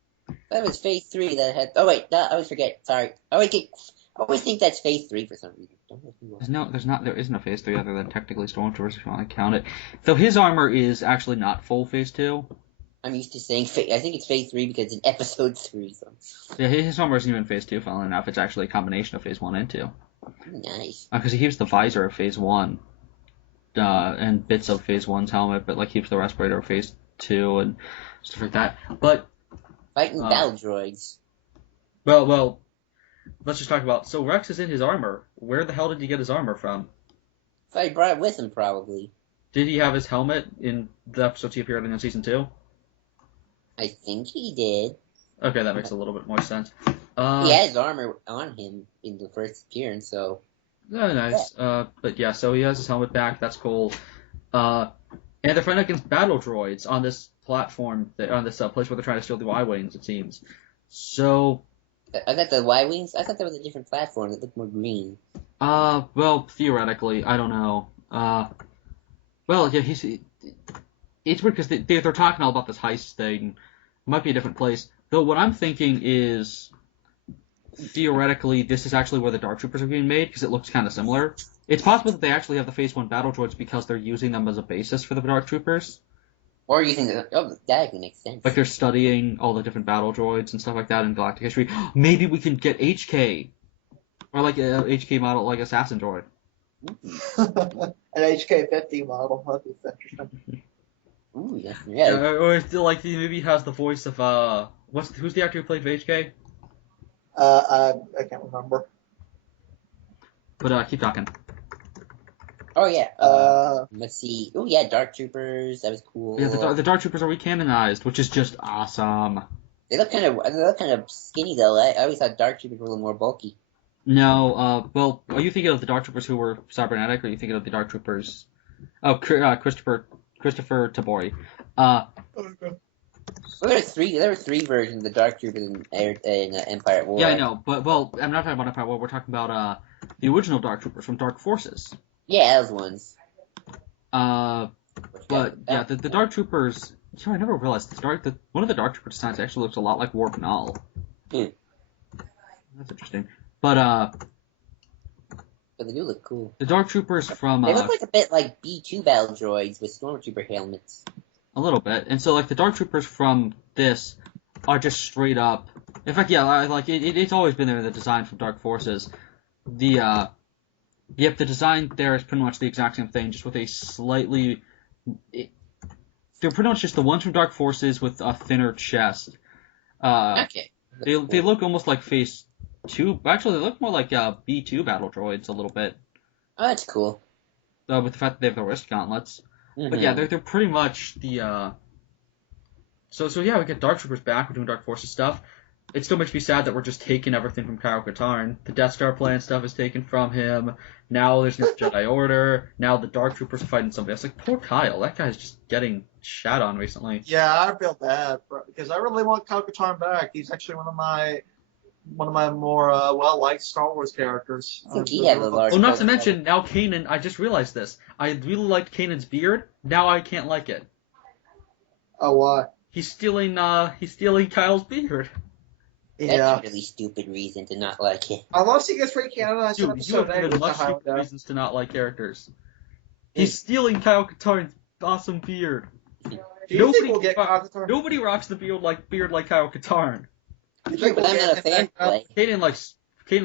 That was Phase 3 that had... Oh, wait. I always forget. Sorry. I always think that's Phase 3 for some reason. There isn't a Phase 3 other than technically Stormtroopers if you want to count it. So his armor is actually not full Phase 2. I'm used to saying I think it's Phase 3 because it's in Episode 3. So. Yeah, his armor isn't even Phase 2, funnily enough. It's actually a combination of Phase 1 and 2. Nice. Because he keeps the visor of Phase 1. And bits of Phase 1's helmet, but keeps the respirator of Phase 2 and stuff like that. But fighting battle droids. Well, let's just talk about. So Rex is in his armor. Where the hell did he get his armor from? So he brought it with him, probably. Did he have his helmet in the episodes he appeared in Season 2? I think he did. Okay, that makes a little bit more sense. He had his armor on him in the first appearance, so. Oh, nice. Yeah. But yeah, so he has his helmet back. That's cool. And they're fighting against battle droids on this platform, on this place where they're trying to steal the Y-wings, it seems. So. I thought the Y-wings. I thought there was a different platform that looked more green. Well, theoretically, I don't know. Well, yeah, it's weird because they're talking all about this heist thing. It might be a different place. Though what I'm thinking is, theoretically, this is actually where the Dark Troopers are being made, because it looks kind of similar. It's possible that they actually have the Phase 1 battle droids because they're using them as a basis for the Dark Troopers. Or using that actually makes sense. Like they're studying all the different battle droids and stuff like that in galactic history. Maybe we can get HK. Or like a HK model, like assassin droid. An HK-50 model. That'd be interesting. Ooh, yeah. Or like maybe he has the voice of who's the actor who played HK? I can't remember. But keep talking. Oh yeah. Let's see. Oh yeah, Dark Troopers. That was cool. Yeah, the Dark Troopers are recanonized, which is just awesome. They look kind of skinny though. I always thought Dark Troopers were a little more bulky. No, well, are you thinking of the Dark Troopers who were cybernetic, or are you thinking of the Dark Troopers? Oh, Christopher Tabori. Okay. There were three versions of the Dark Troopers in Empire at War. Yeah, I know, but I'm not talking about Empire at War. We're talking about the original Dark Troopers from Dark Forces. Yeah, those ones. But yeah, the Dark Troopers. I never realized one of the Dark Trooper designs actually looks a lot like Warp Null. Hmm. That's interesting. But they do look cool. The Dark Troopers from they look like a bit like B2 battle droids with Stormtrooper helmets. A little bit, and so like the Dark Troopers from this are just straight up. In fact, yeah, it's always been there in the design from Dark Forces. The design there is pretty much the exact same thing, just with a slightly. They're pretty much just the ones from Dark Forces with a thinner chest. Okay. They look almost like Phase 2. Actually, they look more like B2 battle droids a little bit. Oh, that's cool. With the fact that they have the wrist gauntlets. Mm-hmm. But yeah, they're pretty much the. So yeah, we get Dark Troopers back. We're doing Dark Forces stuff. It still makes me sad that we're just taking everything from Kyle Katarn. The Death Star plan stuff is taken from him. Now there's no Jedi Order. Now the Dark Troopers are fighting somebody else. Like, poor Kyle. That guy's just getting shat on recently. Yeah, I feel bad, because I really want Kyle Katarn back. He's actually one of my more well-liked Star Wars characters. I think he had a large... not to mention, now Kanan, I just realized this. I really liked Kanan's beard. Now I can't like it. Oh, why? He's stealing Kyle's beard. That's a really stupid reason to not like it. Unless he gets recanonized in episode 8, you have much stupid reasons to not like characters. He's stealing Kyle Katarn's awesome beard. Nobody rocks the beard like Kyle Katarn. But I'm not a fan. Kanan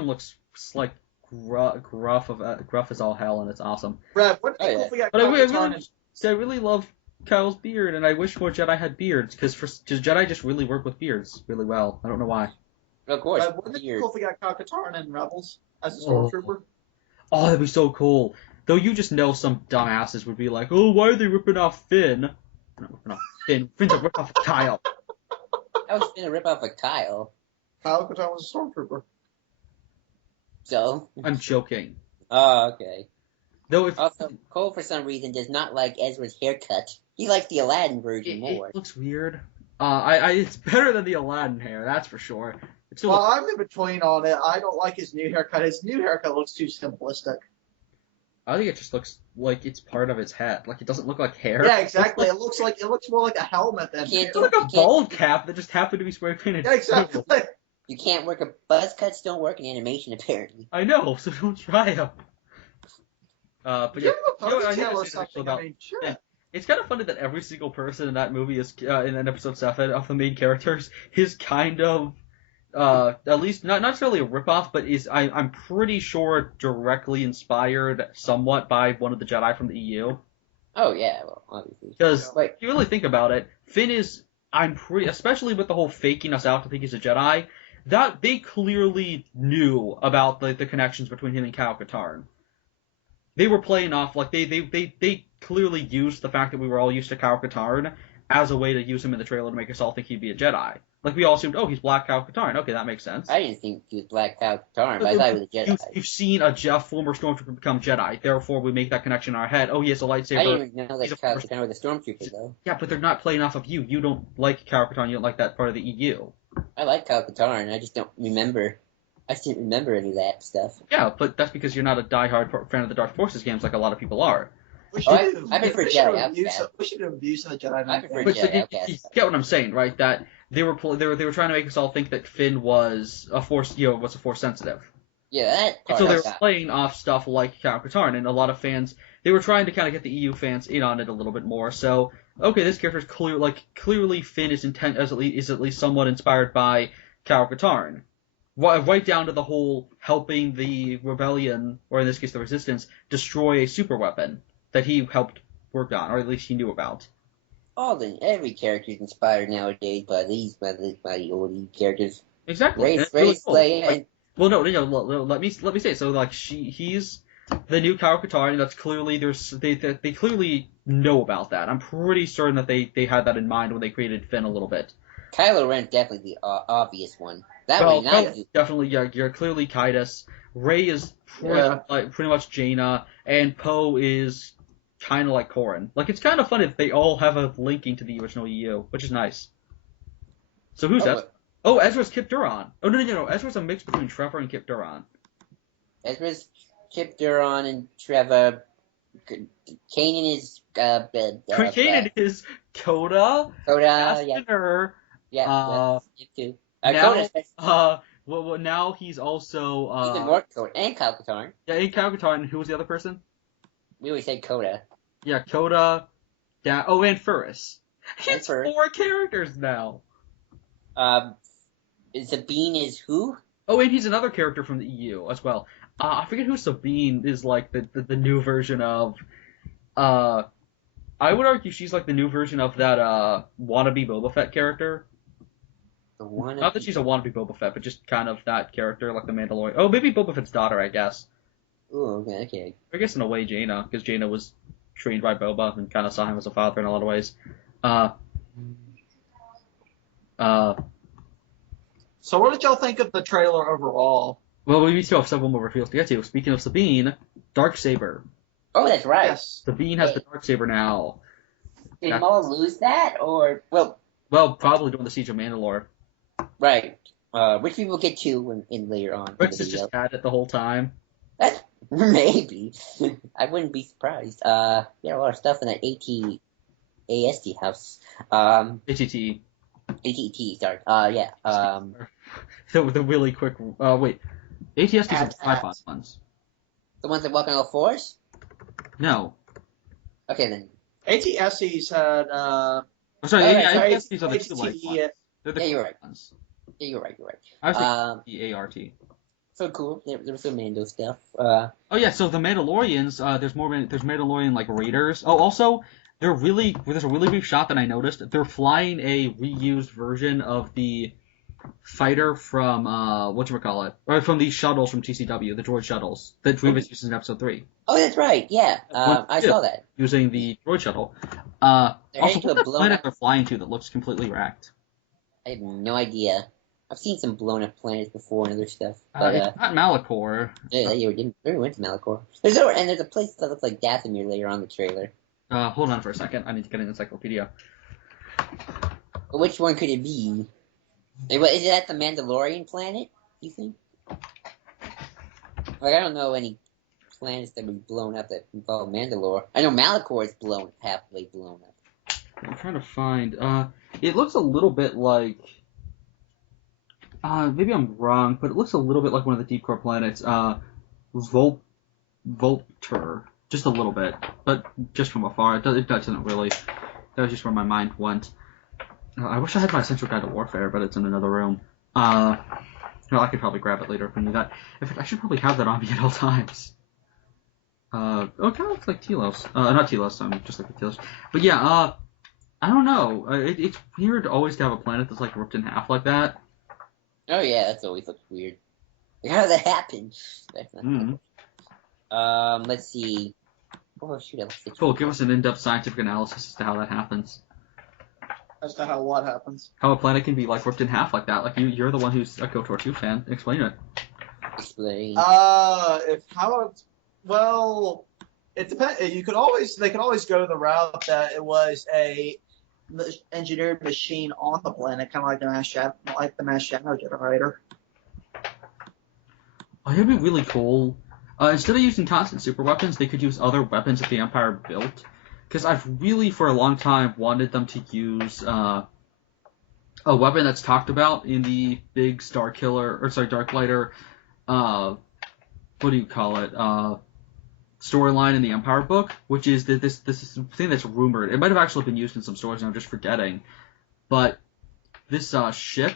looks like gruff as all hell, and it's awesome. Brad, what do you think if we got Kyle Katarn? I really love Kyle's beard, and I wish more Jedi had beards, because Jedi just really work with beards really well. I don't know why. Of course. Brad, wouldn't it be cool if we got Kyle Katarn in Rebels as a stormtrooper? Oh, that'd be so cool. Though you just know some dumbasses would be like, oh, why are they ripping off Finn? No. Finn's a rip off of Kyle. I was gonna rip off a Kyle. Kyle Katarn was a stormtrooper. So. I'm joking. Oh, okay. Though if Also, Cole for some reason does not like Ezra's haircut. He likes the Aladdin version more. It looks weird. It's better than the Aladdin hair, that's for sure. Well, I'm in between on it. I don't like his new haircut. His new haircut looks too simplistic. I think it just looks like it's part of his head. Like it doesn't look like hair. Yeah, exactly. It looks more like a helmet than it's like a bald cap that just happened to be spray painted. Yeah, exactly. You can't work buzz cuts don't work in animation apparently. I know, so don't try them. But yeah, it's kind of funny that every single person in that movie is in episode 7 of the main characters is kind of at least not necessarily a ripoff, but I'm pretty sure directly inspired somewhat by one of the Jedi from the EU. Oh yeah, well obviously. Because if you really think about it, Finn is especially with the whole faking us out to think he's a Jedi, that they clearly knew about the connections between him and Kyle Katarn. They were playing off like they clearly used the fact that we were all used to Kyle Katarn as a way to use him in the trailer to make us all think he'd be a Jedi. Like, we all assumed, oh, he's Black Kyle Katarn. Okay, that makes sense. I didn't think he was Black Kyle Katarn, but I thought he was a Jedi. You've seen a former Stormtrooper become Jedi, therefore we make that connection in our head. Oh, he has a lightsaber. I didn't even know that Kyle Katarn was a Stormtrooper, though. Yeah, but they're not playing off of you. You don't like Kyle Katarn, you don't like that part of the EU. I like Kyle Katarn, I just don't remember. I just didn't remember any of that stuff. Yeah, but that's because you're not a diehard fan of the Dark Forces games like a lot of people are. I prefer Jedi Outcast. We should have abused the Jedi. I prefer Jedi Outcast. You get what I'm saying, right? That they were trying to make us all think that Finn was a Force, was a Force sensitive. Yeah, that part. So they were playing off stuff like Kyle Katarn, and a lot of fans, they were trying to kind of get the EU fans in on it a little bit more. So, okay, this character is clearly Finn is at least somewhat inspired by Kyle Katarn. Right down to the whole helping the rebellion, or in this case the resistance, destroy a super weapon that he helped work on, or at least he knew about. Every character is inspired nowadays by the old characters. Exactly. Race play. Well, no. Let me say. So, like, he's the new Kyle Katarn, and that's clearly they clearly know about that. I'm pretty certain that they had that in mind when they created Finn a little bit. Kylo Ren's definitely the obvious one. Definitely, yeah. You're clearly Kaitis. Rey is pretty much Jaina, and Poe is kind of like Corrin. Like, it's kind of funny that they all have a linking to the original EU, which is nice. So who's Ezra? Oh, Ezra's Kip Duron. Oh, no. Ezra's a mix between Trevor and Kip Duron. Ezra's Kip Duron and Trevor. Kanan is Kanan is Coda. Coda, yeah, you too. Now he's also even more Coda and Kyle Katarn. Yeah, and Kyle Katarn. And who was the other person? We always said Coda. Yeah, Coda. And Furris. It's 4 characters now. Sabine is who? Oh, and he's another character from the EU as well. I forget who Sabine is, like the new version of. I would argue she's like the new version of that wannabe Boba Fett character. Not that she's a wannabe Boba Fett, but just kind of that character, like the Mandalorian. Oh, maybe Boba Fett's daughter, I guess. Oh, okay. I guess in a way Jaina, because Jaina was trained by Boba and kind of saw him as a father in a lot of ways. So what did y'all think of the trailer overall? Well, we still have several more reveals to get to. Speaking of Sabine, Darksaber. Oh, that's right. Yes. Sabine has the Darksaber now. Did Maul lose that, or Well, probably during the Siege of Mandalore. Right. Which we will get to in later on. Rex has just had it the whole time. Maybe. I wouldn't be surprised. A lot of stuff in that ATST house. ATT. ATT, sorry. The really quick. Wait. ATSTs are the Wi-Fi ones. The ones that walk on all fours? No. Okay then. ATSTs had. ATSTs are the two light ones. They're the you're right. ones. Yeah, you're right. I was thinking the ART. So cool. There was some Mando stuff. So the Mandalorians. There's Mandalorian like raiders. Oh, also there's a really brief shot that I noticed. They're flying a reused version of the fighter from whatchamacallit, or from these shuttles from TCW, the droid shuttles that Grievous uses in Episode 3. Oh, that's right. Yeah, I saw that using the droid shuttle. Also, what's the planet they're flying to that looks completely wrecked? I have no idea. I've seen some blown up planets before and other stuff. But, it's not Malachor. Yeah, we went to Malachor. There's a place that looks like Dathomir later on the trailer. Hold on for a second. I need to get an encyclopedia. But which one could it be? Is it at the Mandalorian planet, you think? Like, I don't know any planets that were blown up that involve Mandalore. I know Malachor is halfway blown up. I'm trying to find. It looks a little bit like. Maybe I'm wrong, but it looks a little bit like one of the deep core planets. Volter. Just a little bit, but just from afar. It doesn't really. That was just where my mind went. I wish I had my Essential Guide to Warfare, but it's in another room. I could probably grab it later if we need that. In fact, I should probably have that on me at all times. It kind of looks like Telos. Not Telos, just like the Telos. But yeah, I don't know. It's weird always to have a planet that's like ripped in half like that. Oh yeah, that's always looks weird. How did that happen? Let's see. Oh shoot! Cool. Give us an in-depth scientific analysis as to how that happens. As to how what happens? How a planet can be like ripped in half like that. Like you're the one who's a KOTOR 2 fan. Explain it. Explain. Well, it depends. They could always go the route that it was a engineered machine on the planet, kind of like the mass shadow generator. Oh, it'd be really cool. Instead of using constant super weapons, they could use other weapons that the Empire built. Because I've really, for a long time, wanted them to use a weapon that's talked about in the big Darklighter, what do you call it? Storyline in the Empire book, which is that this thing that's rumored. It might have actually been used in some stories, and I'm just forgetting. But this this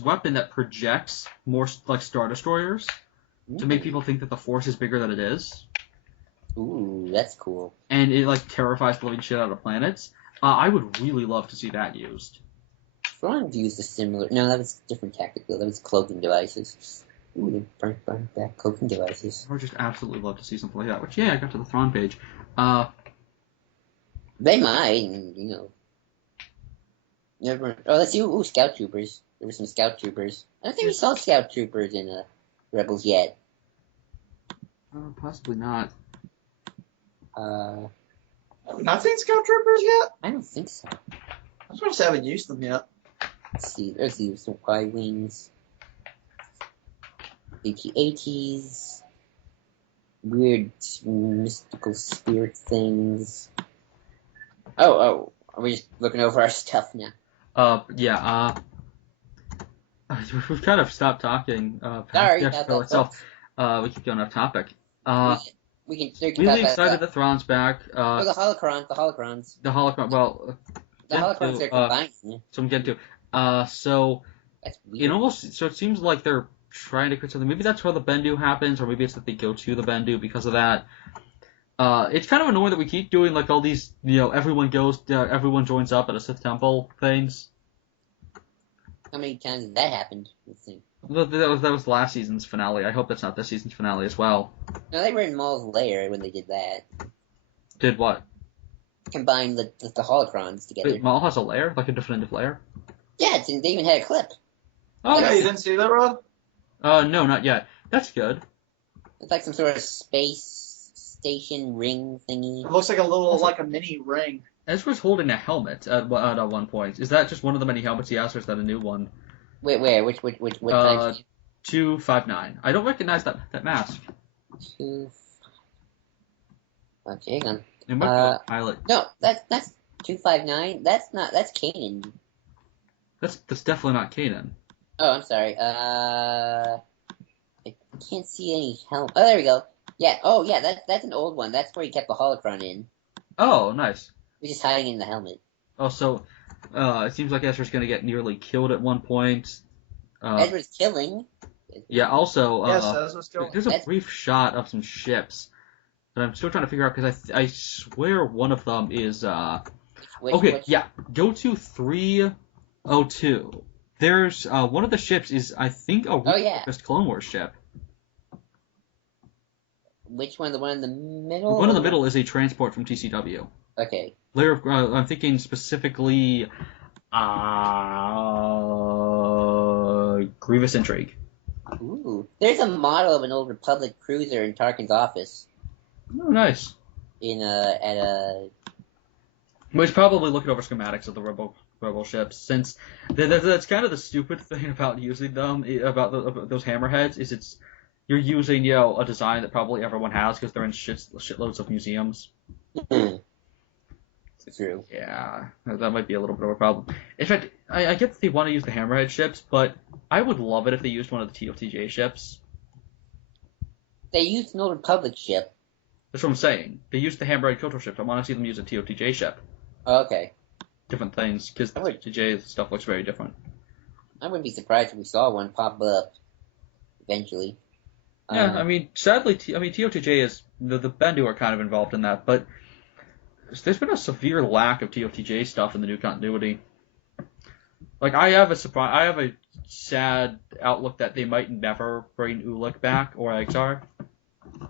weapon that projects more like Star Destroyers to make people think that the Force is bigger than it is. Ooh, that's cool. And it like terrifies the living shit out of planets. I would really love to see that used. Thrawn used a similar. No, that was different tactical. That was cloaking devices. Ooh, they burn back cloaking devices. I would just absolutely love to see something like that. Which, yeah, I got to the Thrawn page. They might, Never. Oh, let's see. Ooh, Scout Troopers. There were some Scout Troopers. I don't think we saw Scout Troopers in Rebels yet. Possibly not. Have we not seen Scout Troopers yet? I don't think so. I just haven't used them yet. Let's see some Y-Wings. AT-ATs. Weird mystical spirit things. Oh, are we just looking over our stuff now? Yeah, we've kind of stopped talking. Sorry, itself. We keep going off topic. We can really excited that Thrawn's back. The holocrons. The holocron. Well, the holocrons are combined. So I'm getting to. So that's weird. It seems like they're trying to create something. Maybe that's where the Bendu happens, or maybe it's that they go to the Bendu because of that. It's kind of annoying that we keep doing like all these, everyone joins up at a Sith temple things. How many times has that happened? Let's see. That was last season's finale. I hope that's not this season's finale as well. No, they were in Maul's lair when they did that. Did what? Combined the holocrons together. Wait, Maul has a lair? Like a definitive lair? Yeah, they even had a clip. Oh, yeah, you didn't see that, Rod? No, not yet. That's good. It's like some sort of space station ring thingy. It looks like a mini ring. Ezra's holding a helmet at one point. Is that just one of the many helmets he has, or is that a new one? Wait, where? Which 259. I don't recognize that mask. Okay, hang on. It might be a pilot. No, that's 259. That's Kanan. That's definitely not Kanan. Oh, I'm sorry. I can't see any helmet. Oh, there we go. Yeah. Oh, yeah. That's an old one. That's where he kept the holocron in. Oh, nice. He's just hiding in the helmet. Oh, so it seems like Ezra's going to get nearly killed at one point. Ezra's killing. Yeah. Also, yes, Ezra's killing. There's a brief shot of some ships, but I'm still trying to figure out because I swear one of them is Which? Yeah. Go to 302. There's one of the ships is I think a repurposed Clone Wars ship. Which one? The one in the The middle? one in the middle is a transport from TCW. Okay. Layer of, I'm thinking specifically, Grievous Intrigue. Ooh. There's a model of an old Republic cruiser in Tarkin's office. Oh, nice. Well, he's probably looking over schematics of the rebel ships, since that's kind of the stupid thing about using them, about those hammerheads, is you're using, a design that probably everyone has because they're in shitloads of museums. True. Yeah, that might be a little bit of a problem. In fact, I get that they want to use the hammerhead ships, but I would love it if they used one of the TOTJ ships. They used an old Republic ship. That's what I'm saying. They used the hammerhead Kotor ship. I want to see them use a TOTJ ship. Oh, okay. Different things, because the TOTJ stuff looks very different. I wouldn't be surprised if we saw one pop up eventually. Yeah, sadly, TOTJ is the Bendu are kind of involved in that, but there's been a severe lack of TOTJ stuff in the new continuity. Like, I have a sad outlook that they might never bring Ulik back or Exar.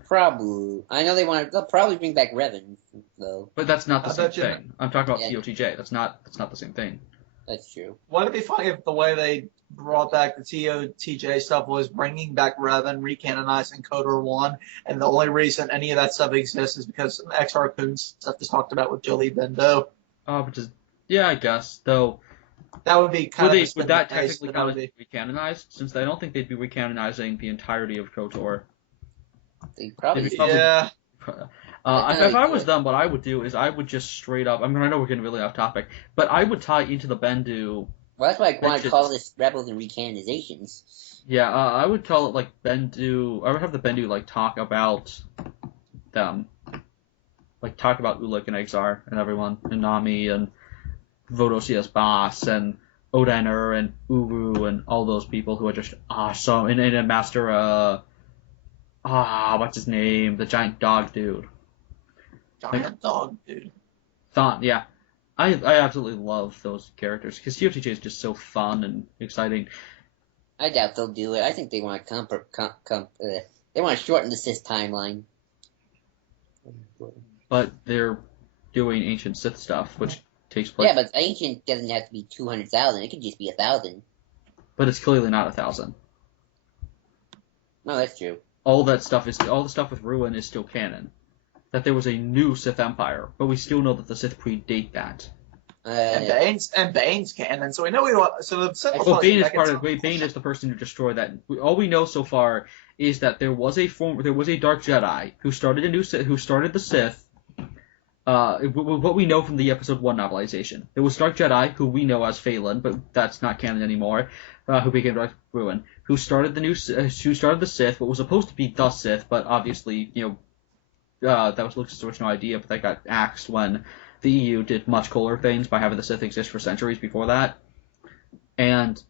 Probably. I know they'll probably bring back Revan, though. But that's not the same thing. I'm talking about TOTJ. That's not the same thing. That's true. Wouldn't it be funny if the way they brought back the TOTJ stuff was bringing back Revan, recanonizing Kotor 1, and the only reason any of that stuff exists is because some XR Coon stuff is talked about with Jolie Bendo? I guess, though. That would be kind of... Would that technically count as recanonized? Since I don't think they'd be recanonizing the entirety of KOTOR. They probably... Yeah. If I was them, what I would do is I would just straight up... I know we're getting really off topic, but I would tie into the Bendu... Well, that's why I want to call this Rebels and Recanonizations. Yeah, I would call it, Bendu... I would have the Bendu, talk about them. Talk about Ulik and Exar and everyone, and Nami, and Vodosia's boss, and Odaner, and Uru, and all those people who are just awesome. And Master, what's his name? The giant dog dude. Giant dog dude. Thrawn, yeah. I absolutely love those characters, because TOTJ is just so fun and exciting. I doubt they'll do it. I think they want to they want to shorten the Sith timeline. But they're doing ancient Sith stuff, which takes place... Yeah, but ancient doesn't have to be 200,000. It could just be 1,000. But it's clearly not 1,000. No, that's true. All the stuff with Ruin is still canon. That there was a new Sith Empire, but we still know that the Sith predate that. And Bane's canon, so we know so the Sith... Well, Bane is Bane is the person who destroyed that. All we know so far is that there was a Dark Jedi who started the Sith. What we know from the Episode 1 novelization. There was Dark Jedi, who we know as Phelan, but that's not canon anymore, who became Dark Ruin, who started the Sith, what was supposed to be the Sith, but obviously, that was Lucas' original idea, but that got axed when the EU did much cooler things by having the Sith exist for centuries before that. And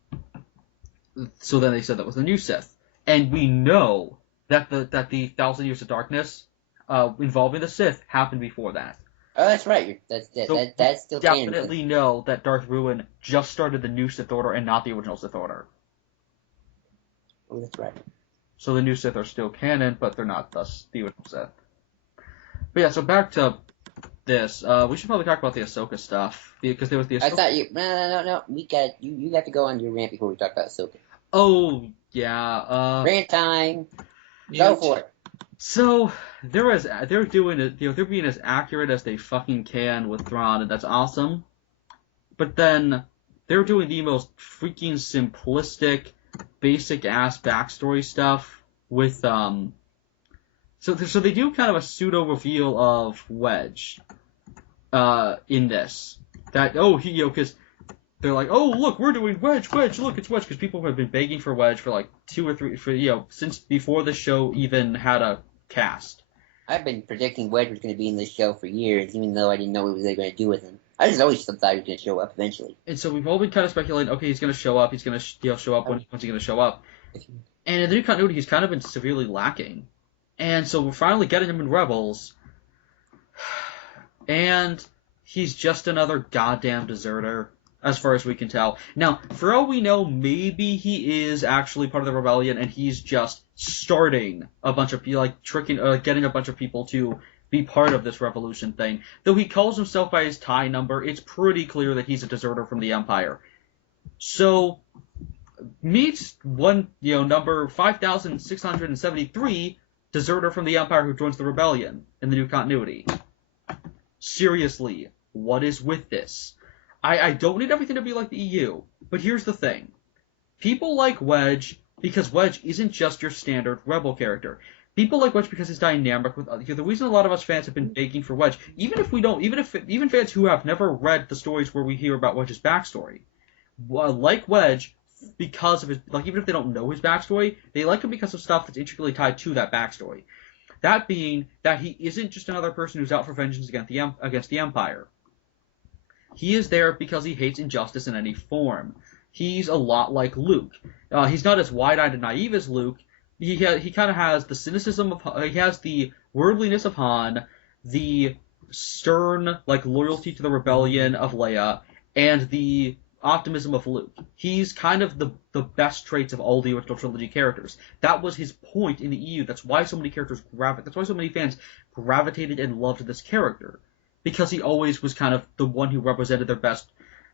so then they said that was the new Sith. And we know that the 1,000 Years of Darkness involving the Sith happened before that. Oh, that's right. That's still canon. Definitely know that Darth Ruin just started the new Sith Order and not the original Sith Order. Oh, that's right. So the new Sith are still canon, but they're not thus the original Sith. But yeah, so back to this. We should probably talk about the Ahsoka stuff, because there was the Ahsoka... I thought you... No. You got to go on your rant before we talk about Ahsoka. Oh, yeah. Rant time. Go for it. So they're doing it. They're being as accurate as they fucking can with Thrawn, and that's awesome. But then they're doing the most freaking simplistic, basic ass backstory stuff with So they do kind of a pseudo reveal of Wedge in this. That because they're like, oh look, we're doing Wedge, look, it's Wedge, because people have been begging for Wedge for 2 or 3 since before the show even had a cast. I've been predicting Wedge was going to be in this show for years, even though I didn't know what they were going to do with him. I just always thought he was going to show up eventually. And so we've all been kind of speculating, okay, he's going to show up, he's going to show up, when's he going to show up? And in the new continuity, he's kind of been severely lacking. And so we're finally getting him in Rebels, and he's just another goddamn deserter as far as we can tell. Now, for all we know, maybe he is actually part of the rebellion, and he's just starting a bunch of people, like getting a bunch of people to be part of this revolution thing. Though he calls himself by his tie number, it's pretty clear that he's a deserter from the Empire. So, meets number 5,673, deserter from the Empire who joins the rebellion in the new continuity. Seriously, what is with this? I don't need everything to be like the EU, but here's the thing. People like Wedge because Wedge isn't just your standard rebel character. People like Wedge because he's dynamic with the reason a lot of us fans have been begging for Wedge, even fans who have never read the stories where we hear about Wedge's backstory, like Wedge because of his, like, even if they don't know his backstory, they like him because of stuff that's intricately tied to that backstory. That being that he isn't just another person who's out for vengeance against the Empire. He is there because he hates injustice in any form. He's a lot like Luke. He's not as wide-eyed and naive as Luke. He kind of has the cynicism of, he has the worldliness of Han, the stern, like, loyalty to the rebellion of Leia, and the optimism of Luke. He's kind of the best traits of all the original trilogy characters. That was his point in the EU. That's why so many fans gravitated and loved this character. Because he always was kind of the one who represented their best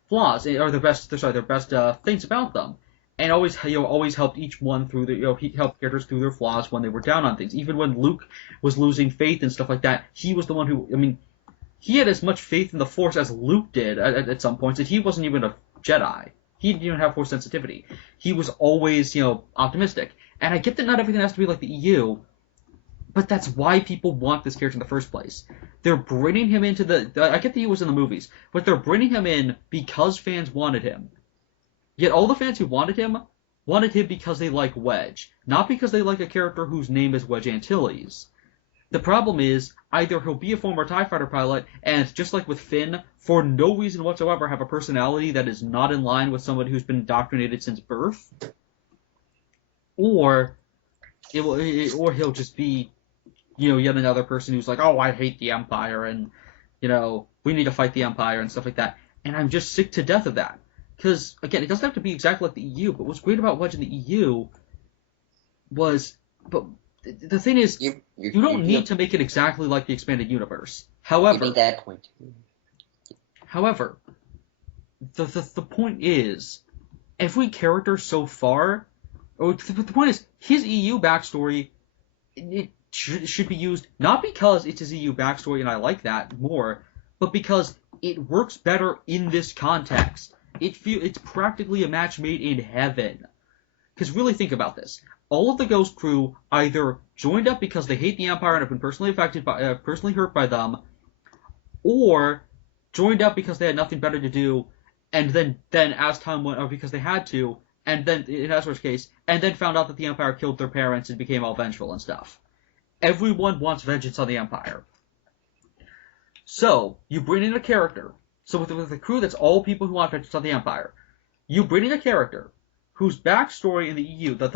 flaws, or their best things about them. And always helped each one through he helped characters through their flaws when they were down on things. Even when Luke was losing faith and stuff like that, he was the one who, he had as much faith in the Force as Luke did at some points, and he wasn't even a Jedi. He didn't even have Force sensitivity. He was always, optimistic. And I get that not everything has to be like the EU, but that's why people want this character in the first place. They're bringing him into I get that he was in the movies, but they're bringing him in because fans wanted him. Yet all the fans who wanted him because they like Wedge, not because they like a character whose name is Wedge Antilles. The problem is, either he'll be a former TIE fighter pilot, and just like with Finn, for no reason whatsoever have a personality that is not in line with somebody who's been indoctrinated since birth, or he'll just be, yet another person who's like, oh, I hate the Empire, and, we need to fight the Empire, and stuff like that. And I'm just sick to death of that. Because, again, it doesn't have to be exactly like the EU, but what's great about Wedge in the EU was, but the thing is, you don't need to make it exactly like the expanded universe. However, you made that point. However, the point is, every character so far, the point is, his EU backstory, it should be used not because it's his EU backstory and I like that more, but because it works better in this context. It's practically a match made in heaven. Because really think about this. All of the Ghost crew either joined up because they hate the Empire and have been personally hurt by them, or joined up because they had nothing better to do, and then as time went, or because they had to, and then in Ezra's case, and then found out that the Empire killed their parents and became all vengeful and stuff. Everyone wants vengeance on the Empire. So you bring in a character. So with a crew that's all people who want vengeance on the Empire, you bring in a character whose backstory in the EU, that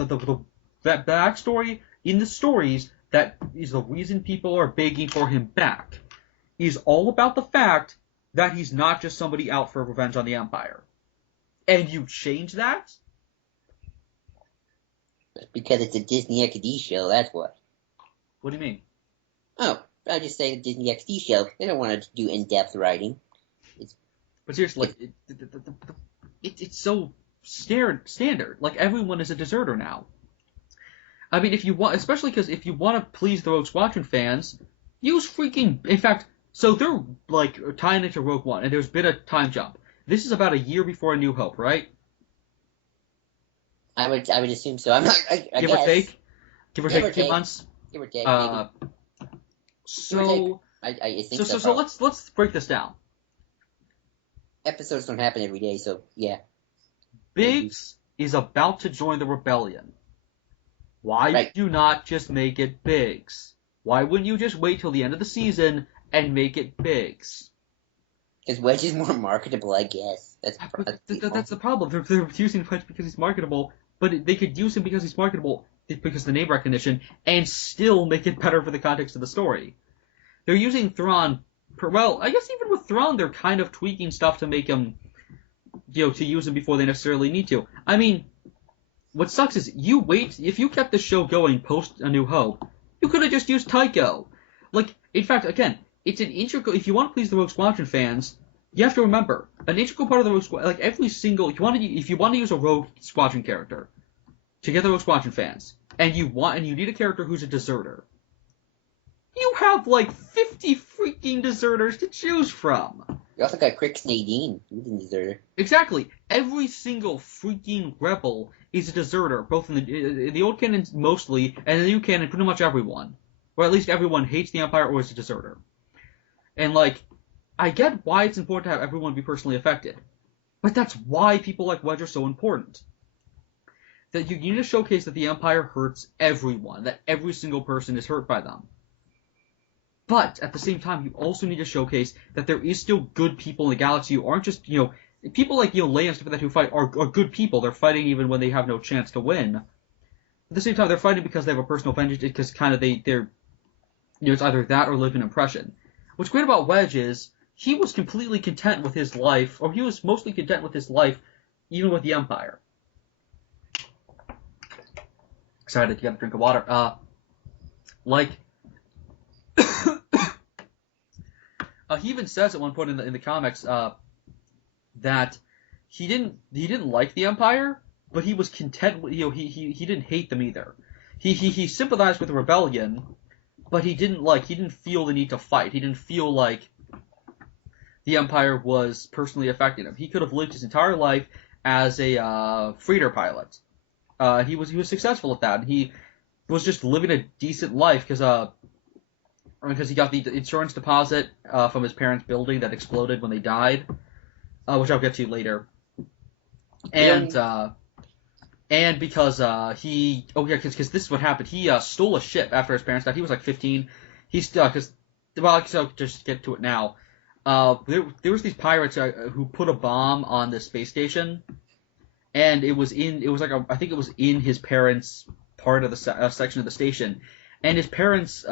backstory in the stories that is the reason people are begging for him back, is all about the fact that he's not just somebody out for revenge on the Empire. And you change that? Because it's a Disney XD show, that's what. What do you mean? Oh, I just say Disney XD show. They don't want to do in-depth writing. But seriously, it's so standard. Like, everyone is a deserter now. I mean, especially because if you want to please the Rogue Squadron fans, use freaking, in fact, so they're, like, tying into Rogue One, and there's been a time jump. This is about a year before A New Hope, right? I would assume so. I'm not, I Give guess. or take? Give or take a few months? Give or take, maybe. So, I think so. So let's break this down. Episodes don't happen every day, so yeah. Biggs is about to join the rebellion. Why would you not just make it Biggs? Why wouldn't you just wait till the end of the season and make it Biggs? Because Wedge is more marketable, I guess. That's the problem. They're using Wedge because he's marketable, but they could use him because he's marketable, because of the name recognition, and still make it better for the context of the story. They're using Thrawn. Well, I guess even with Thrawn, they're kind of tweaking stuff to make him to use them before they necessarily need to. I mean, what sucks is if you kept the show going post A New Hope, you could have just used Tycho. Like, in fact, again, it's an integral, if you want to please the Rogue Squadron fans, you have to remember, an integral part of the Rogue Squadron, like every single, if you want to use a Rogue Squadron character to get the Rogue Squadron fans, and you need a character who's a deserter, you have like 50 freaking deserters to choose from. You also got Crix Nadine. He's a deserter. Exactly. Every single freaking rebel is a deserter, both in the old canon mostly, and in the new canon pretty much everyone. Or at least everyone hates the Empire or is a deserter. And like, I get why it's important to have everyone be personally affected. But that's why people like Wedge are so important. That you need to showcase that the Empire hurts everyone, that every single person is hurt by them. But, at the same time, you also need to showcase that there is still good people in the galaxy who aren't just, people like, Leia and stuff like that who fight are good people. They're fighting even when they have no chance to win. At the same time, they're fighting because they have a personal vengeance, because kind of they're, it's either that or live an impression. What's great about Wedge is, he was completely content with his life, or he was mostly content with his life, even with the Empire. Excited to get a drink of water. He even says at one point in the comics that he didn't like the Empire, but he was content with, he didn't hate them either. He sympathized with the rebellion, but he didn't feel the need to fight. He didn't feel like the Empire was personally affecting him. He could have lived his entire life as a freighter pilot. He was successful at that. And he was just living a decent life because he got the insurance deposit from his parents' building that exploded when they died, which I'll get to later. And because because this is what happened. He stole a ship after his parents died. He was like 15. So just get to it now. There was these pirates who put a bomb on the space station, and I think it was in his parents' part of the section of the station, and his parents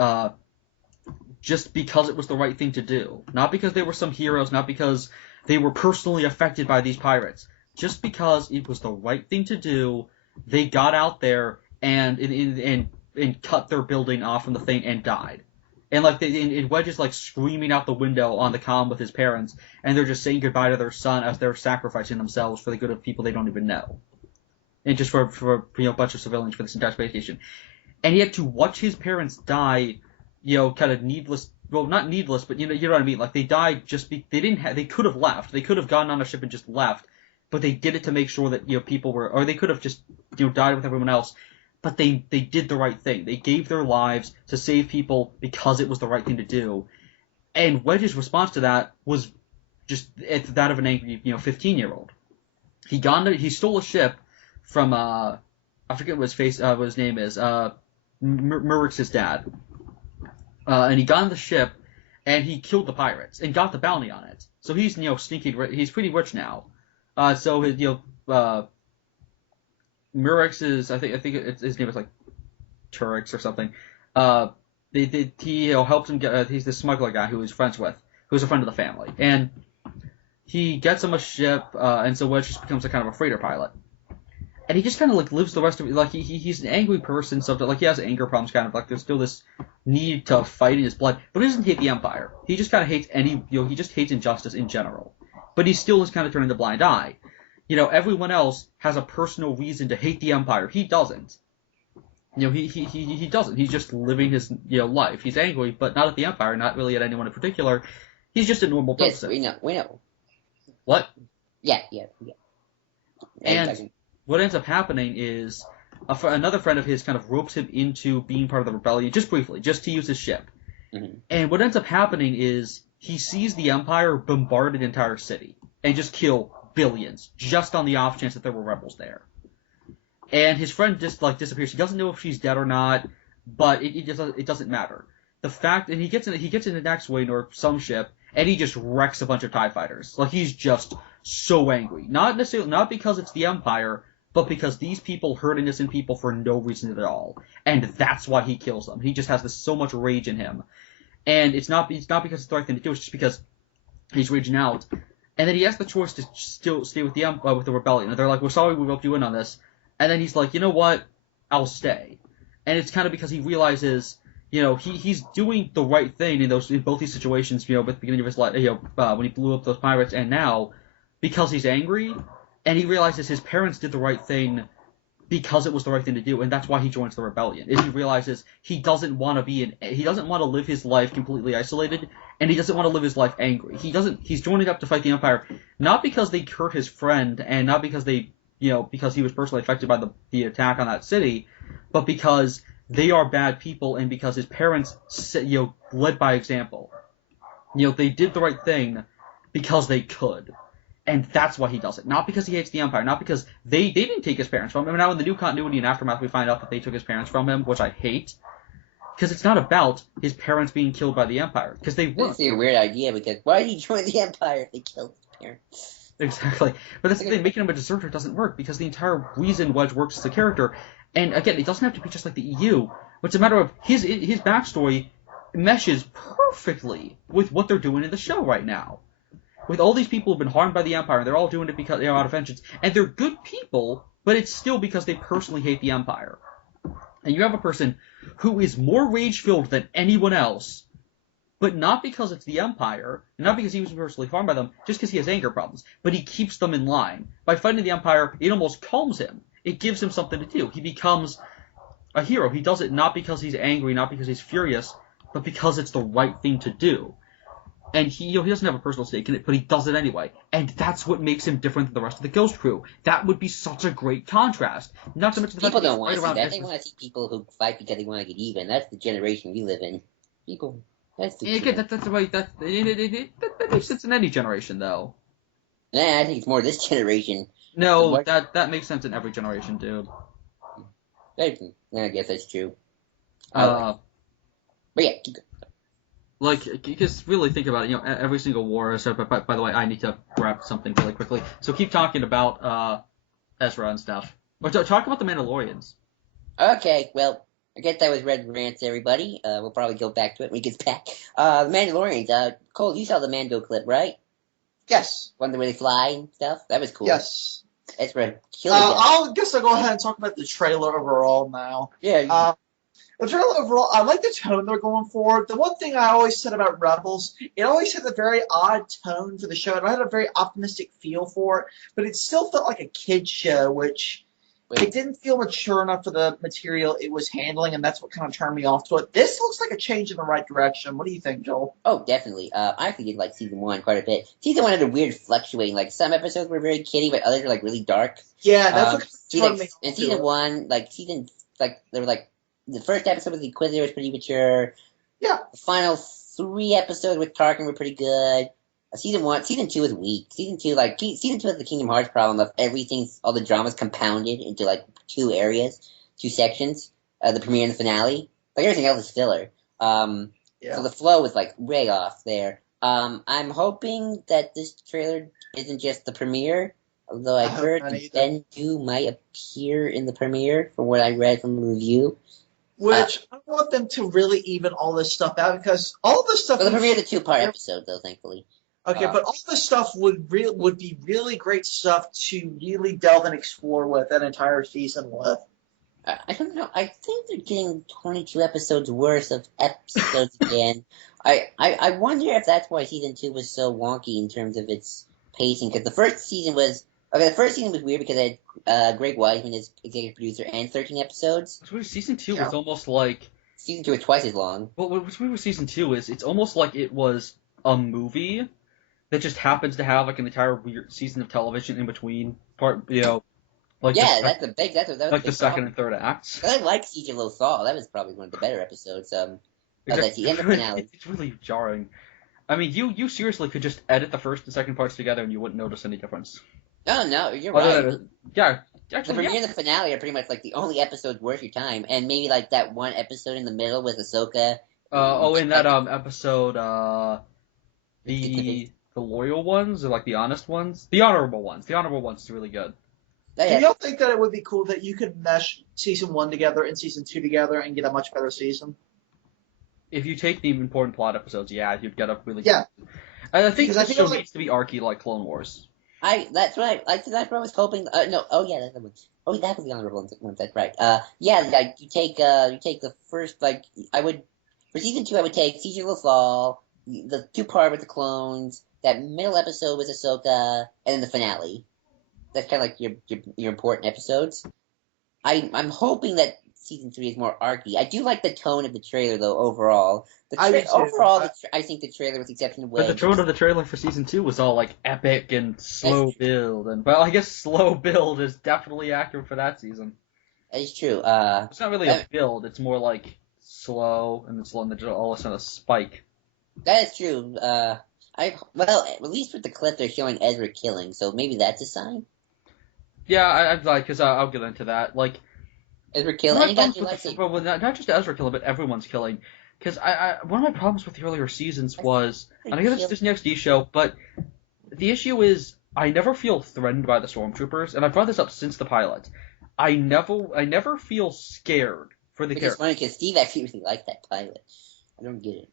just because it was the right thing to do. Not because they were some heroes, not because they were personally affected by these pirates. Just because it was the right thing to do, they got out there and cut their building off from the thing and died. And Wedge is like screaming out the window on the comm with his parents, and they're just saying goodbye to their son as they're sacrificing themselves for the good of people they don't even know. And just for a bunch of civilians for this entire space station. And he had to watch his parents die, kind of needless. Well, not needless, but you know what I mean. Like they died they could have left. They could have gotten on a ship and just left, but they did it to make sure that people were, or they could have just died with everyone else. But they did the right thing. They gave their lives to save people because it was the right thing to do. And Wedge's response to that was just that of an angry 15-year-old. He stole a ship from I forget what his name is, Murrix's dad. And he got on the ship, and he killed the pirates, and got the bounty on it. So he's, sneaky, he's pretty rich now. So his, Murrix is, I think his name is like Turix or something. He helps him get, he's the smuggler guy who he's friends with, who's a friend of the family. And he gets him a ship, and so Wedge just becomes a kind of a freighter pilot. And he just kind of lives the rest of it, he's an angry person, so he has anger problems, kind of there's still this need to fight in his blood, but he doesn't hate the Empire. He just kind of hates he just hates injustice in general. But he still is kind of turning a blind eye. Everyone else has a personal reason to hate the Empire. He doesn't. He doesn't. He's just living his life. He's angry, but not at the Empire, not really at anyone in particular. He's just a normal person. Yes, we know. What? Yeah. And what ends up happening is another friend of his kind of ropes him into being part of the rebellion, just briefly, just to use his ship. Mm-hmm. And what ends up happening is he sees the Empire bombard an entire city and just kill billions, just on the off chance that there were rebels there. And his friend just disappears. He doesn't know if she's dead or not, but it doesn't matter. The fact, and he gets in the next wing or some ship, and he just wrecks a bunch of TIE fighters. He's just so angry. Not because it's the Empire, but because these people hurt innocent people for no reason at all. And that's why he kills them. He just has so much rage in him. And it's not because it's the right thing to do, it's just because he's raging out. and then he has the choice to still stay with the rebellion. And they're like, "We're sorry we roped you in on this," and then he's like, "You know what? I'll stay." And it's kind of because he realizes, he's doing the right thing in both these situations, at the beginning of his life, when he blew up those pirates, and now, because he's angry, and he realizes his parents did the right thing because it was the right thing to do, and that's why he joins the rebellion. Is he realizes he doesn't want to live his life completely isolated, and he doesn't want to live his life angry. He's joining up to fight the Empire, not because they hurt his friend, and not because because he was personally affected by the attack on that city, but because they are bad people, and because his parents, led by example. They did the right thing because they could. And that's why he does it. Not because he hates the Empire. Not because they didn't take his parents from him. Now in the new continuity and Aftermath, we find out that they took his parents from him, which I hate. Because it's not about his parents being killed by the Empire. Because they weren't. That's a weird idea, because why did he join the Empire if they killed his parents? Exactly. But that's the thing, making him a deserter doesn't work, because the entire reason Wedge works as a character, and again, it doesn't have to be just like the EU, but it's a matter of his backstory meshes perfectly with what they're doing in the show right now. With all these people who've been harmed by the Empire, and they're all doing it because they're out of vengeance, and they're good people, but it's still because they personally hate the Empire. And you have a person who is more rage-filled than anyone else, but not because it's the Empire, and not because he was personally harmed by them, just because he has anger problems. But he keeps them in line. By fighting the Empire, it almost calms him. It gives him something to do. He becomes a hero. He does it not because he's angry, not because he's furious, but because it's the right thing to do. And he doesn't have a personal stake in it, but he does it anyway. And that's what makes him different than the rest of the Ghost crew. That would be such a great contrast. Not to mention the fact People that don't want to see that. They want to see people who fight because they want to get even. That's the generation we live in. People... That's the way that makes sense in any generation, though. Nah, I think it's more this generation. No, that makes sense in every generation, dude. I guess that's true. But yeah, keep going. Like, you just really think about it, every single war. So, but by the way, I need to grab something really quickly. So keep talking about Ezra and stuff. Or talk about the Mandalorians. Okay, well, I guess that was Red Rants, everybody. We'll probably go back to it when he gets back. The Mandalorians. Cole, you saw the Mando clip, right? Yes. One where they fly and stuff? That was cool. Yes. Ezra killing it. I'll go ahead and talk about the trailer overall now. Yeah. The trailer overall, I like the tone they're going for. The one thing I always said about Rebels, it always had a very odd tone for the show, and I had a very optimistic feel for it, but it still felt like a kid's show, which it didn't feel mature enough for the material it was handling, and that's what kind of turned me off to it. This looks like a change in the right direction. What do you think, Joel? Oh, definitely. I actually did like season 1 quite a bit. Season 1 had a weird fluctuating. Like, some episodes were very kiddie, but others were, like, really dark. Yeah, that's what turned me off. In season 1, there were, like, the first episode with the Inquisitor was pretty mature. Yeah. The final 3 episodes with Tarkin were pretty good. Season 2 was weak. Season 2 has the Kingdom Hearts problem of all the drama's compounded into, like, 2 areas, 2 sections. The premiere and the finale. Like, everything else is filler. So the flow was, like, way off there. I'm hoping that this trailer isn't just the premiere, although I heard Ben 2 might appear in the premiere from what I read from the review. Which I want them to really even all this stuff out, because all this stuff. Well, the premiere is a 2-part episode, though, thankfully. Okay, but all this stuff would be really great stuff to really delve and explore with an entire season with. I don't know. I think they're getting 22 episodes worth of episodes again. I wonder if that's why season 2 was so wonky in terms of its pacing, because the first season was weird because it had Greg Weisman as executive producer and 13 episodes. So season 2 was almost like... Season 2 was twice as long. Well, what's weird with season 2 is it's almost like it was a movie that just happens to have like an entire weird season of television in between part, like that's the second and third acts. I like Siege of Lothal. That was probably one of the better episodes. Like the end of the finale. It's really jarring. I mean, you seriously could just edit the first and second parts together and you wouldn't notice any difference. No, you're right. Yeah. Actually, the premiere and the finale are pretty much like the only episodes worth your time, and maybe like that one episode in the middle with Ahsoka. In that episode, the loyal ones, or like the honest ones, the honorable ones. The honorable ones is really good. Do y'all think that it would be cool that you could mesh season 1 together and season 2 together and get a much better season? If you take the important plot episodes, yeah, you'd get a really good. I think this show needs to be archy like Clone Wars. That's what I was hoping. No, oh yeah, that's the one. Oh, that was the honorable one. That's right. Yeah, like you take the first for season 2. I would take Siege of Lothal, the 2-part with the clones, that middle episode with Ahsoka, and then the finale. That's kind of like your important episodes. I'm hoping that season 3 is more archy. I do like the tone of the trailer though. Overall, I think the trailer, with the exception of But the tone of the trailer for season 2 was all like epic and slow build, and well, I guess slow build is definitely accurate for that season. That is true. It's not really a build; it's more like slow, and it's all of a sudden a spike. That is true. At least with the clip they're showing Ezra killing, so maybe that's a sign. Yeah, I'd like, because I'll get into that. Like, Ezra killing, well, not just Ezra killing, but everyone's killing. Because one of my problems with the earlier seasons was, and I guess this next show, but the issue is I never feel threatened by the stormtroopers, and I've brought this up since the pilot. I never feel scared for the characters. It's funny because Steve actually really liked that pilot. I don't get it.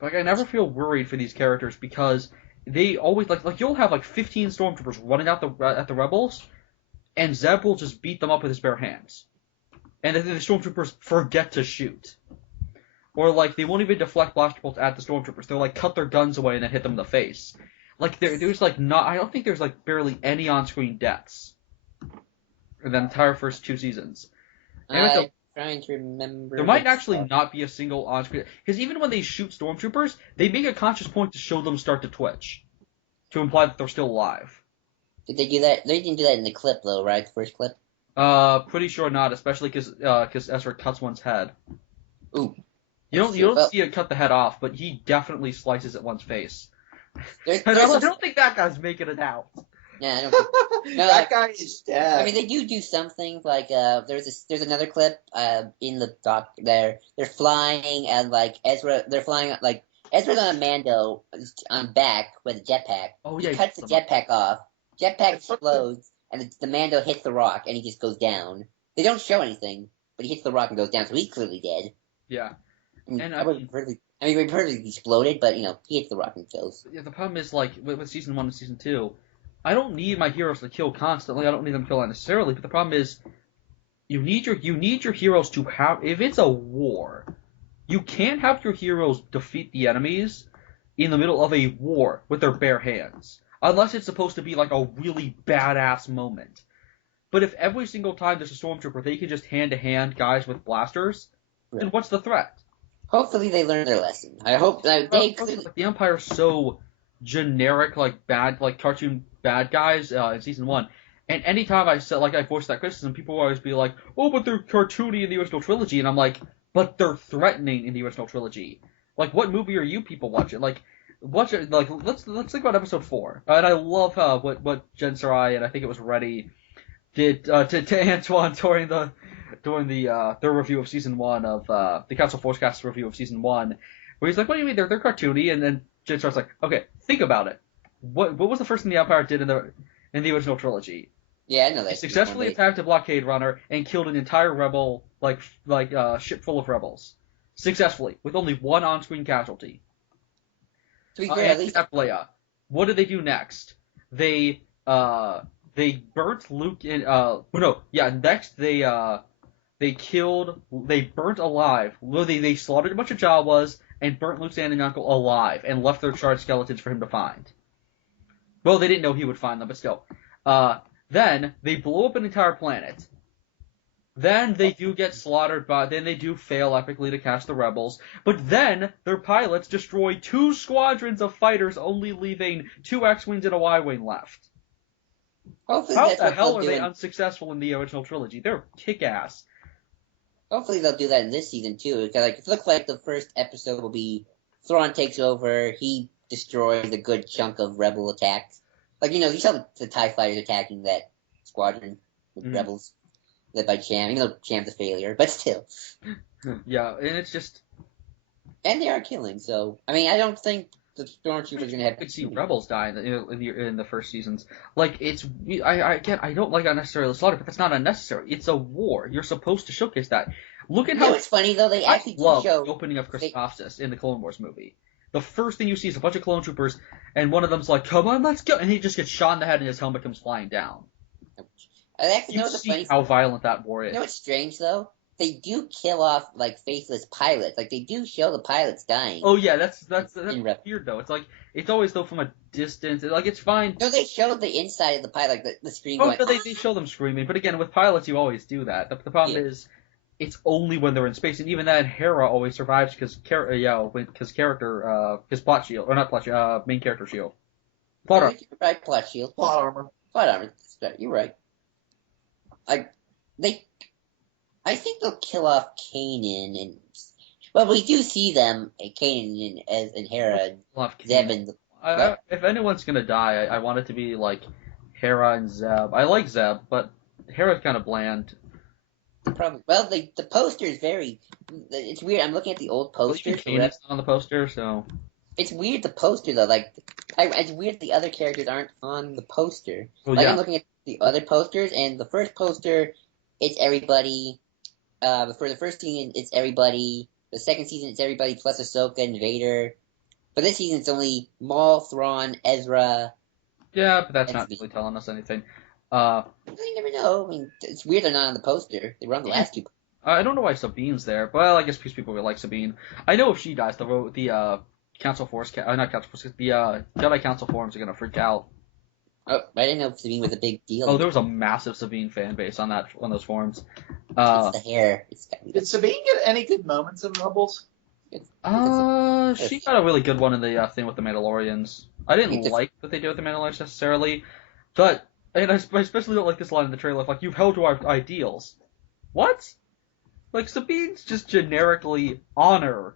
Like, I never feel worried for these characters because they always, like you'll have, 15 stormtroopers running out at the rebels, and Zeb will just beat them up with his bare hands. And then the stormtroopers forget to shoot. Or, they won't even deflect blaster bolts at the stormtroopers. They'll, cut their guns away and then hit them in the face. There's, I don't think there's, barely any on-screen deaths in the entire first 2 seasons. And trying to remember. There might actually not be a single on-screen, because even when they shoot stormtroopers, they make a conscious point to show them start to twitch, to imply that they're still alive. Did they do that? They didn't do that in the clip, though, right? The first clip. Pretty sure not, especially because Ezra cuts one's head. Ooh. You don't see it cut the head off, but he definitely slices at one's face. I don't think that guy's making it out. Yeah, I don't think that guy is dead. I mean, they do something there's another clip in the doc there. They're flying and they're flying Ezra's on a Mando on back with a jetpack. Oh yeah, he cuts the jetpack off. Jetpack explodes and the Mando hits the rock and he just goes down. They don't show anything, but he hits the rock and goes down, so he's clearly dead. Yeah, he reportedly exploded, but he hits the rock and kills. Yeah, the problem is with season 1 and season 2. I don't need my heroes to kill constantly. I don't need them to kill unnecessarily. But the problem is, you need your heroes to have. If it's a war, you can't have your heroes defeat the enemies in the middle of a war with their bare hands, unless it's supposed to be a really badass moment. But if every single time there's a stormtrooper, they can just hand-to-hand guys with blasters, then what's the threat? Hopefully they learn their lesson. I hope the Empire's so generic, bad, cartoon bad guys in season 1. And anytime I said, I voiced that criticism, people will always be like, "Oh, but they're cartoony in the original trilogy," and I'm like, "But they're threatening in the original trilogy." What movie are you people watching? Let's think about episode 4. And I love what Jen Sarai and I think it was Reddy did to Antoine during their review of season 1 of the Council Forcecast review of season 1, where he's like, "What do you mean they're cartoony?" And then Jen Sarai's like, "Okay, think about it. What was the first thing the Empire did in the original trilogy?" Yeah, I know that. He successfully attacked a blockade runner and killed an entire rebel, ship full of rebels, successfully with only one on-screen casualty. To be fair, at least Leia. What did they do next? They burnt Luke in. Next they burnt alive. They slaughtered a bunch of Jawas and burnt Luke's aunt and uncle alive and left their charred skeletons for him to find. Well, they didn't know he would find them, but still. Then they blow up an entire planet. Then they do get slaughtered, then they do fail epically to catch the rebels. But then their pilots destroy 2 squadrons of fighters, only leaving 2 X-wings and a Y-wing left. How the hell are they unsuccessful in the original trilogy? They're kick-ass. Hopefully they'll do that in this season too. Because it looks like the first episode will be Thrawn takes over. He destroys a good chunk of rebel attacks. You saw the TIE fighters attacking that squadron with rebels led by Cham. Even though Cham's a failure, but still. Yeah, and it's just. And they are killing. So I don't think the stormtroopers are gonna have. You could see rebels die in the first seasons. I don't like unnecessary slaughter, but that's not unnecessary. It's a war. You're supposed to showcase that. Look at how. It's funny though. They actually love the opening of Christophsis in the Clone Wars movie. the first thing you see is a bunch of clone troopers, and one of them's like, "Come on, let's go," and he just gets shot in the head, and his helmet comes flying down. You see how violent that war is. You know what's strange though? They do kill off like faithless pilots. Like they do show the pilots dying. Oh yeah, that's weird though. It's always though from a distance. Like it's fine. No, they show the inside of the pilot, like the screen. Oh no, they show them screaming. But again, with pilots, you always do that. The problem is, it's only when they're in space, and even then, Hera always survives because his plot shield or not plot shield, main character shield. Plot armor. Right, plot shield. Plot armor. Plot armor. You're right. I think they'll kill off Kanan and. Well, we do see them, Kanan and Hera, and Zeb and. If anyone's gonna die, I want it to be like Hera and Zeb. I like Zeb, but Hera's kind of bland. Probably. Well, the poster is very. It's weird. I'm looking at the old poster. Kanan's on the poster, so. It's weird the poster though. It's weird the other characters aren't on the poster. Well, yeah. I'm looking at the other posters, and the first poster, it's everybody. For the first season, it's everybody. The second season, it's everybody plus Ahsoka and Vader. But this season, it's only Maul, Thrawn, Ezra. Yeah, but that's not really telling us anything. You never know. I mean, it's weird they're not on the poster. They were on the last two. I don't know why Sabine's there. Well, I guess people will like Sabine. I know if she dies, the Council Force, not Council Force, the Jedi Council forums are gonna freak out. Oh, I didn't know Sabine was a big deal. Oh, there was a massive Sabine fan base on those forums. It's the hair. Did Sabine get any good moments in Rebels? She got a really good one in the thing with the Mandalorians. I didn't like what they did with the Mandalorians necessarily, but and I especially don't like this line in the trailer. Like, you've held to our ideals. What? Like, Sabine's just generically honor.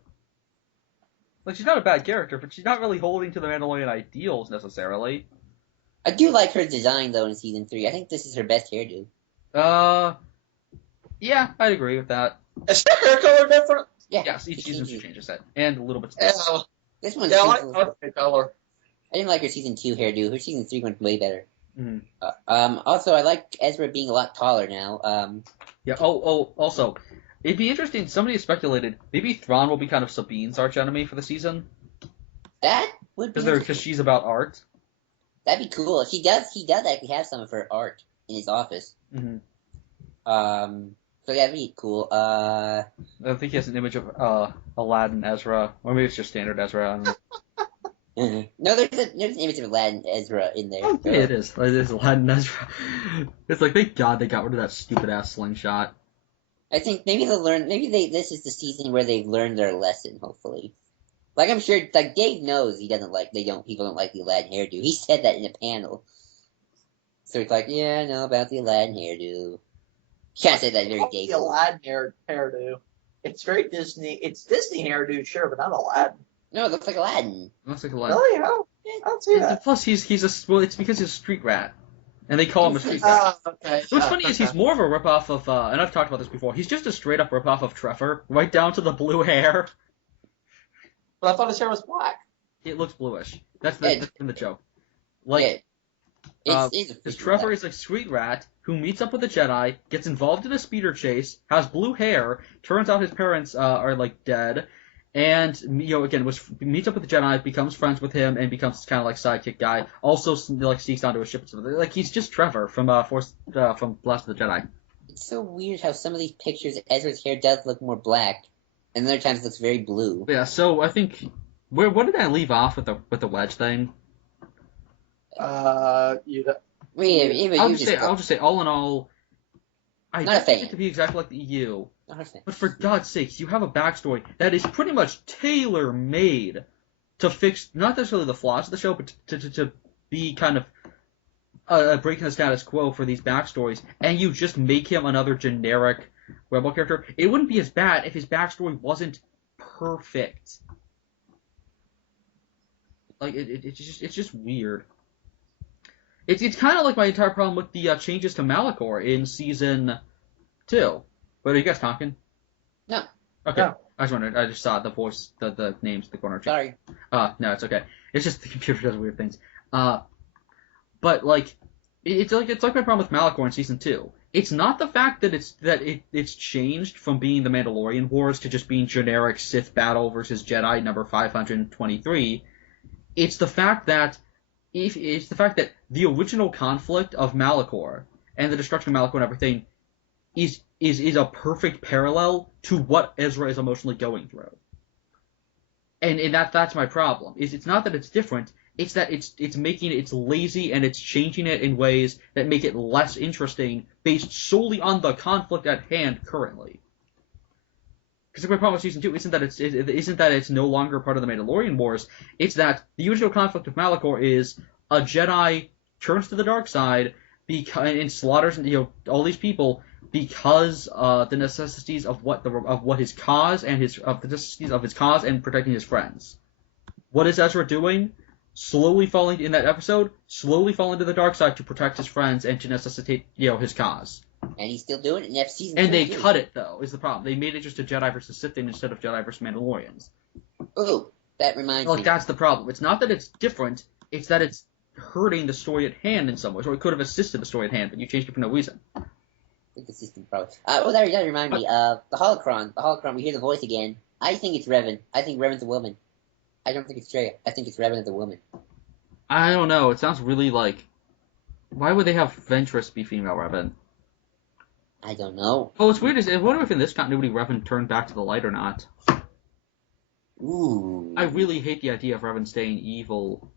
Like, she's not a bad character, but she's not really holding to the Mandalorian ideals necessarily. I do like her design though in season 3. I think this is her best hairdo. Yeah, I'd agree with that. Is her hair color different? Yeah. Yes, each season she changes that, and a little bit. This one's. Yeah, I like her color. I didn't like her season 2 hairdo. Her season 3 went way better. Mm-hmm. Also, I like Ezra being a lot taller now. Yeah. Also, it'd be interesting. Somebody speculated maybe Thrawn will be kind of Sabine's archenemy for the season. That would be because she's about art. That'd be cool. He does actually have some of her art in his office. Mm-hmm. So that'd be cool. I think he has an image of Aladdin Ezra, or maybe it's just standard Ezra. No, there's an image of Aladdin Ezra in there. Oh, yeah, it is. It is Aladdin Ezra. It's like, thank God they got rid of that stupid ass slingshot. I think maybe they'll learn. This is the season where they've learned their lesson. Hopefully, like I'm sure, like Dave knows people don't like the Aladdin hairdo. He said that in a panel. So it's like, yeah, I know about the Aladdin hairdo. Can't say that very Dave. The Aladdin hairdo. It's very Disney. It's Disney hairdo, sure, but not Aladdin. No, it looks like Aladdin. It looks like Aladdin. Really? I don't see that. Plus, it's because he's a street rat, and they call him a street rat. Okay. What's funny is he's more of a ripoff of, and I've talked about this before. He's just a straight up ripoff of Trevor, right down to the blue hair. But I thought his hair was black. It looks bluish. That's the joke. Like, because Trevor is a street rat who meets up with a Jedi, gets involved in a speeder chase, has blue hair. Turns out his parents are like dead. And, again, meets up with the Jedi, becomes friends with him, and becomes kind of like sidekick guy. Also, like, sneaks onto a ship and stuff. Like, he's just Trevor from from Blast of the Jedi. It's so weird how some of these pictures, Ezra's hair does look more black, and other times it looks very blue. Yeah, so I think, what did I leave off with the wedge thing? I'll just say, all in all, I don't think it to be exactly like the EU. But for God's sakes, you have a backstory that is pretty much tailor-made to fix not necessarily the flaws of the show, but to be kind of breaking the status quo for these backstories, and you just make him another generic rebel character. It wouldn't be as bad if his backstory wasn't perfect. Like, it's just weird. It's kind of like my entire problem with the changes to Malachor in Season 2. But are you guys talking? No. Okay. No. I just wondered. I just saw the voice, the names in the corner. Sorry. No, it's okay. It's just the computer does weird things. But like, it's like my problem with Malachor in Season 2. It's not the fact that it's changed from being the Mandalorian Wars to just being generic Sith battle versus Jedi number 523. It's the fact that the original conflict of Malachor and the destruction of Malachor and everything is a perfect parallel to what Ezra is emotionally going through. And that's my problem. It's not that it's different. It's that it's making it's lazy and it's changing it in ways that make it less interesting based solely on the conflict at hand currently. Because my problem with season 2 isn't that it's no longer part of the Mandalorian Wars. It's that the original conflict of Malachor is a Jedi turns to the dark side and slaughters all these people because the necessities of his cause and the necessities of his cause and protecting his friends. What is Ezra doing? Slowly falling to the dark side to protect his friends and to necessitate his cause. And he's still doing it in next season. And they cut it though, is the problem. They made it just a Jedi versus Sith thing instead of Jedi versus Mandalorians. Ooh, that reminds me. That's the problem. It's not that it's different, it's that it's hurting the story at hand in some ways, or it could have assisted the story at hand, but you changed it for no reason. Inconsistent, probably. That reminds me of the Holocron. The Holocron, we hear the voice again. I think it's Revan. I think Revan's a woman. I don't think it's Trey. I think it's Revan as a woman. I don't know. It sounds really like... Why would they have Ventress be female Revan? I don't know. Oh, it's weird. I wonder if in this continuity Revan turned back to the light or not. Ooh. I really hate the idea of Revan staying evil.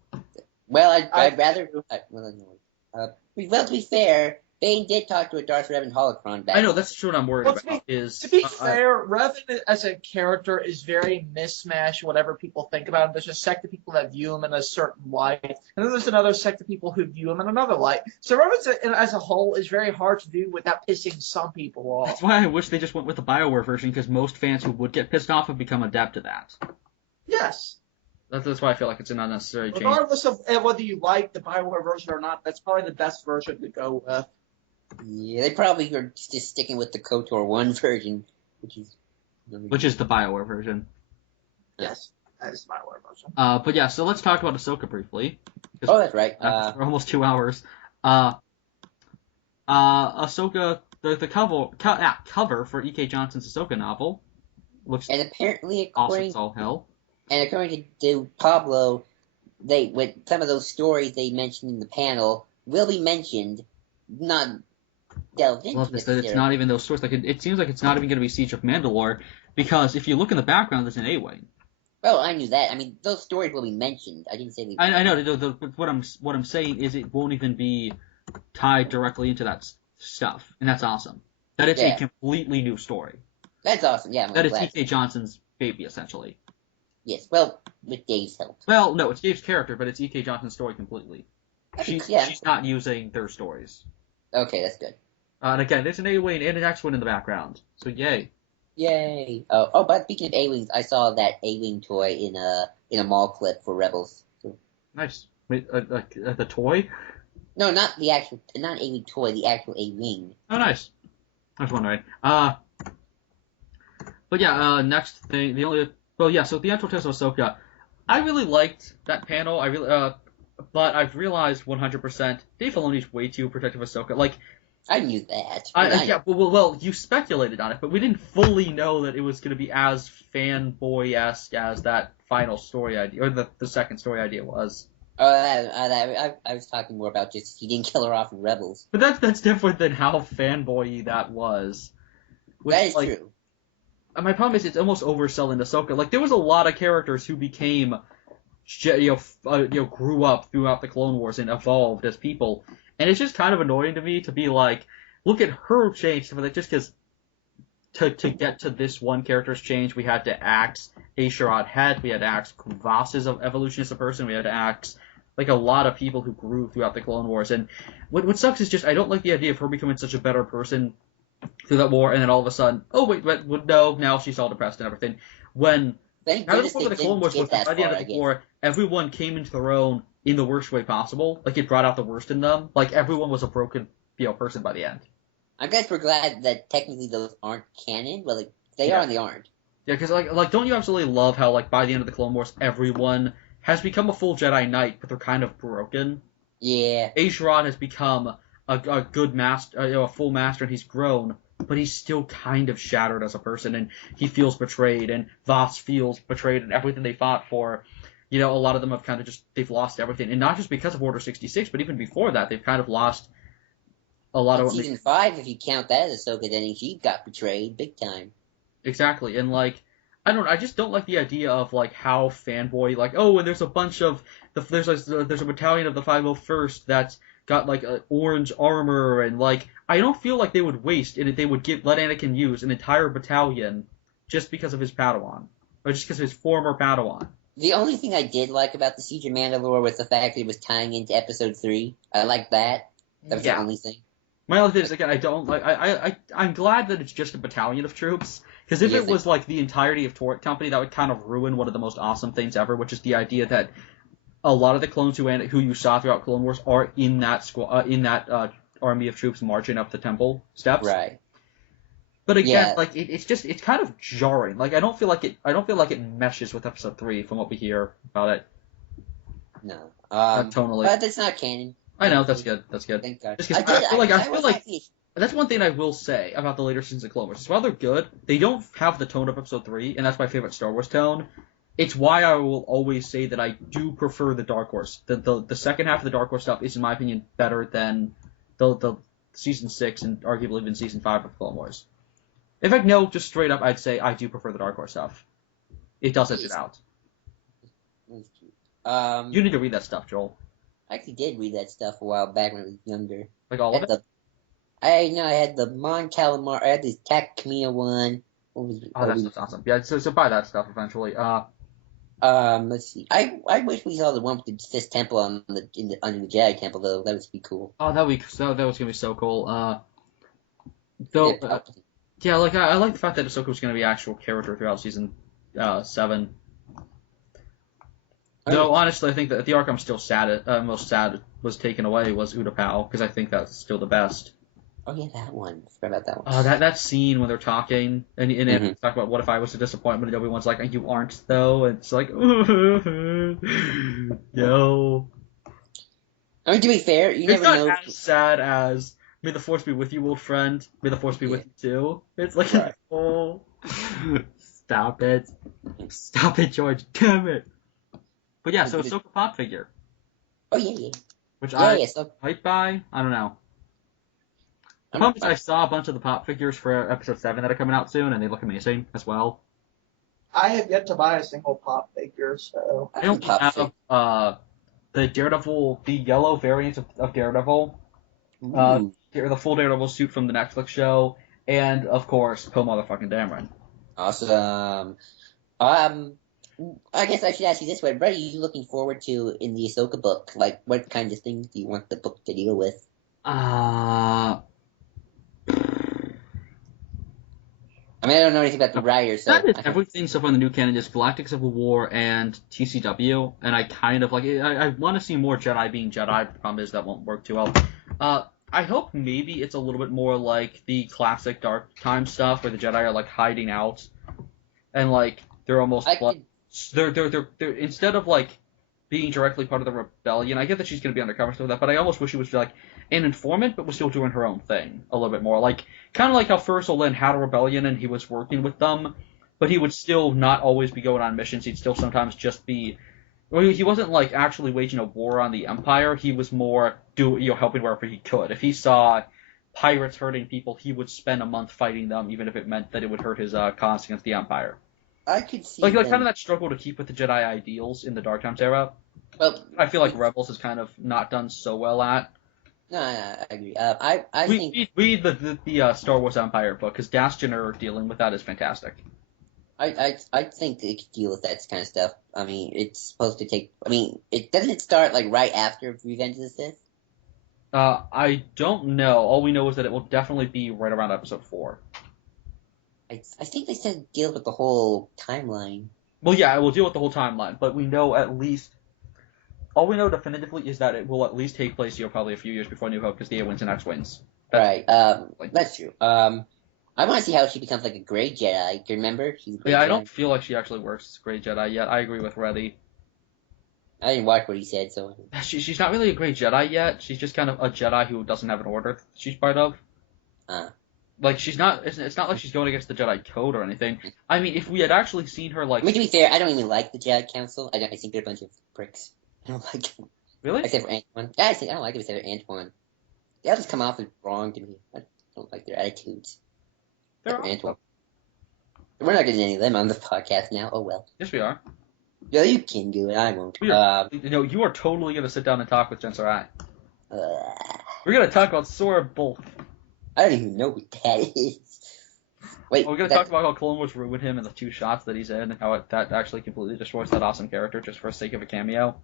Well, I'd rather... Well, to be fair... Bane did talk to a Darth Revan holocron back. I know, that's what I'm worried about. To be fair, Revan as a character is very mismatched, whatever people think about him. There's a sect of people that view him in a certain light, and then there's another sect of people who view him in another light. So Revan as a whole is very hard to do without pissing some people off. That's why I wish they just went with the BioWare version, because most fans who would get pissed off have become adept to that. Yes. That's why I feel like it's an unnecessary change. Regardless of whether you like the BioWare version or not, that's probably the best version to go with. Yeah, they probably are just sticking with the KOTOR 1 version, which is the BioWare version. Yes, that is the BioWare version. But yeah, so let's talk about Ahsoka briefly. Oh, that's right. We're almost 2 hours. Ahsoka, the cover for E.K. Johnson's Ahsoka novel looks and apparently awesome as all hell. And according to Pablo, with some of those stories they mentioned in the panel will be mentioned, not delved into. Love this, that it's not even those stories. Like it seems like it's not even going to be Siege of Mandalore, because if you look in the background, there's an A-wing. Well, I knew that. I mean, those stories will be mentioned. I didn't say they. I know. What I'm saying is it won't even be tied directly into that stuff, and that's awesome. That it's a completely new story. That's awesome. Yeah. That it's E.K. Johnson's baby, essentially. Yes. Well, with Dave's help. Well, no, it's Dave's character, but it's E.K. Johnson's story completely. She's not using their stories. Okay, that's good. And again, there's an A-wing and an X-wing in the background, so yay. Yay! Oh, but speaking of A-wings, I saw that A-wing toy in a mall clip for Rebels. So. Nice. Wait, the toy? No, not A-wing toy, the actual A-wing. Oh, nice. I was wondering. But yeah, next thing, so the actual test of Ahsoka, I really liked that panel. But I've realized 100% Dave Filoni's way too protective of Ahsoka. Like, I knew that. Well, you speculated on it, but we didn't fully know that it was going to be as fanboy-esque as that final story idea, or the second story idea was. I was talking more about just he didn't kill her off in Rebels. But that's different than how fanboy that was. That is true. My problem is it's almost overselling Ahsoka. Like, there was a lot of characters who became, grew up throughout the Clone Wars and evolved as people. And it's just kind of annoying to me to be like, look at her change, just because to get to this one character's change, we had to axe Asherod Head, we had to axe Voss's evolution as a person, we had to axe, like, a lot of people who grew throughout the Clone Wars. And what sucks is just, I don't like the idea of her becoming such a better person through that war, and then all of a sudden, no, now she's all depressed and everything. When, now before the Clone Wars was, by the end of the war, everyone came into their own in the worst way possible. Like, it brought out the worst in them. Like, everyone was a broken, person by the end. I guess we're glad that technically those aren't canon, but, like, they are and they aren't. Yeah, because, like, don't you absolutely love how, like, by the end of the Clone Wars, everyone has become a full Jedi Knight, but they're kind of broken? Yeah. Asherod has become a good master, a full master, and he's grown, but he's still kind of shattered as a person, and he feels betrayed, and Voss feels betrayed, and everything they fought for. A lot of them have kind of they've lost everything, and not just because of Order 66, but even before that, they've kind of lost a lot of. Season 5, if you count that as Ahsoka, then she got betrayed big time. Exactly, and I just don't like the idea of how fanboy and there's a bunch of there's a battalion of the 501st that's got orange armor, and I don't feel like they would waste and they would let Anakin use an entire battalion just because of his Padawan, or just because of his former Padawan. The only thing I did like about the Siege of Mandalore was the fact that it was tying into Episode 3. I like that. That was the only thing. My only thing is, again, I don't like. I'm glad that it's just a battalion of troops. Because if it was the entirety of Torrent Company, that would kind of ruin one of the most awesome things ever, which is the idea that a lot of the clones who you saw throughout Clone Wars are in that army of troops marching up the temple steps. Right. But again, it's kind of jarring. I don't feel like it meshes with Episode 3 from what we hear about it. No. Tonally. But that's not canon. I know, that's good. Thank God. I feel like that's one thing I will say about the later seasons of Clone Wars. While they're good, they don't have the tone of Episode 3, and that's my favorite Star Wars tone. It's why I will always say that I do prefer the Dark Horse. The second half of the Dark Horse stuff is, in my opinion, better than the Season 6 and arguably even Season 5 of Clone Wars. In fact, no, just straight up, I'd say I do prefer the Dark Horse stuff. It does edge it out. You need to read that stuff, Joel. I actually did read that stuff a while back when I was younger. All of it? I had the Mon Calamari, I had the Tak Kamino one. That's awesome. Yeah, so buy that stuff eventually. Let's see. I wish we saw the one with the Sith Temple under the Jedi Temple, though. That would be cool. Oh, that was gonna be so cool. Yeah, I like the fact that Ahsoka was gonna be an actual character throughout season 7. Though honestly, I think that the arc I'm still most sad was taken away was Utapau, because I think that's still the best. Oh yeah, that one. I forgot about that one. That scene when they're talking and they talk about what if I was a disappointment, and Obi-Wan's like, you aren't though, and it's like, no. I mean, to be fair, you never know. It's not as sad as may the Force be with you, old friend. May the Force be with you too. It's like, oh, stop it, George, damn it. But yeah, so Ahsoka pop figure. Oh yeah. Which hyped by. I don't know. The problem is I saw a bunch of the pop figures for Episode 7 that are coming out soon, and they look amazing as well. I have yet to buy a single pop figure, so... I don't have the Daredevil, the yellow variant of Daredevil, the full Daredevil suit from the Netflix show, and, of course, Poe motherfucking Dameron. Awesome. I guess I should ask you this way. What are you looking forward to in the Ahsoka book? What kind of things do you want the book to deal with? I mean, I don't know anything about the writer, so... Everything so far in the new canon is Galactic Civil War and TCW, and I kind of, I want to see more Jedi being Jedi. The problem is that won't work too well. I hope maybe it's a little bit more like the classic Dark Time stuff, where the Jedi are, hiding out, and, they're almost, they're instead of, being directly part of the rebellion. I get that she's going to be undercover stuff like that, but I almost wish she was, an informant, but was still doing her own thing a little bit more. Kind of like how First Olin had a rebellion and he was working with them, but he would still not always be going on missions. He'd still sometimes just be... Well, he wasn't, actually waging a war on the Empire. He was more helping wherever he could. If he saw pirates hurting people, he would spend a month fighting them, even if it meant that it would hurt his cause against the Empire. I could see kind of that struggle to keep with the Jedi ideals in the Dark Times era. Well, I feel like Rebels has kind of not done so well at. No, I agree. I think read the Star Wars Empire book, because Dastioner dealing with that is fantastic. I think they could deal with that kind of stuff. I mean, it's supposed to take. I mean, doesn't it start right after Revenge of the Sith? I don't know. All we know is that it will definitely be right around Episode 4. I think they said deal with the whole timeline. Well, yeah, it will deal with the whole timeline, but we know at least. All we know definitively is that it will at least take place, probably a few years before New Hope, because the A wins and X wins. Right. That's true. I want to see how she becomes a Grey Jedi. Do you remember? She's a Grey Jedi. I don't feel like she actually works as a Grey Jedi yet. I agree with Reddy. I didn't watch what he said, so... She's not really a great Jedi yet. She's just kind of a Jedi who doesn't have an order she's part of. Like, she's not... It's not like she's going against the Jedi Code or anything. I mean, if we had actually seen her, like... I mean, to be fair, I don't even like the Jedi Council. I think they're a bunch of pricks. I don't like them. Really? Except for Antoine. Yeah, I don't like them except for Antoine. They all just come off as wrong to me. I don't like their attitudes. They're Antoine. We're not getting any of them on the podcast now. Oh, well. Yes, we are. No, you can do it. I won't. You are totally going to sit down and talk with Jen Sarai. We're going to talk about Sora Bulk. I don't even know what that is. Wait, we're going to talk about how Clone Wars ruined him and the 2 shots that he's in, and how that actually completely destroys that awesome character just for the sake of a cameo.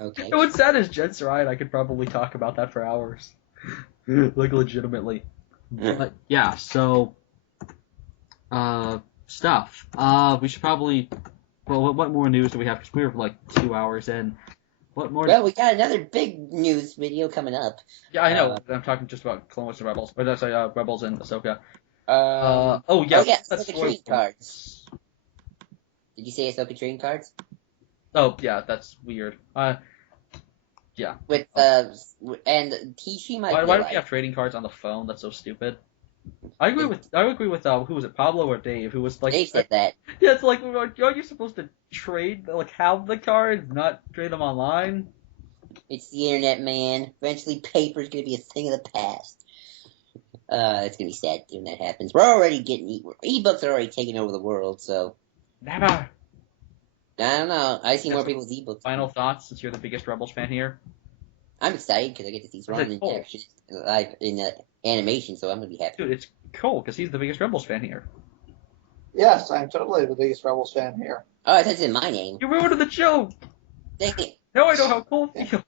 Okay. And what's sad is Jen Sarai and I could probably talk about that for hours. Like, legitimately. But, yeah, so... stuff. We should probably... Well, what more news do we have? Because we're like 2 hours in. What more? Well, we got another big news video coming up. Yeah, I know. I'm talking just about Clone Wars and Rebels. Or that's Rebels and Ahsoka. Ahsoka trading cards. Did you say Ahsoka trading cards? Oh, yeah, that's weird. Yeah. With, and she might Why don't we have trading cards on the phone? That's so stupid. I agree with who was it, Pablo or Dave, who was like... Dave said that. Yeah, it's like, aren't you supposed to trade, like, have the cards, not trade them online? It's the internet, man. Eventually paper's gonna be a thing of the past. It's gonna be sad when that happens. We're already getting... E-books are already taking over the world, so... Never! I don't know. I see more people with e-books. Final thoughts, since you're the biggest Rebels fan here? I'm excited because I get to see Thrawn in action live in animation, so I'm gonna be happy. Dude, it's cool because he's the biggest Rebels fan here. Yes, I'm totally the biggest Rebels fan here. Oh, I thought you said my name. You ruined the joke. Dang it! Now I know how cool it feels.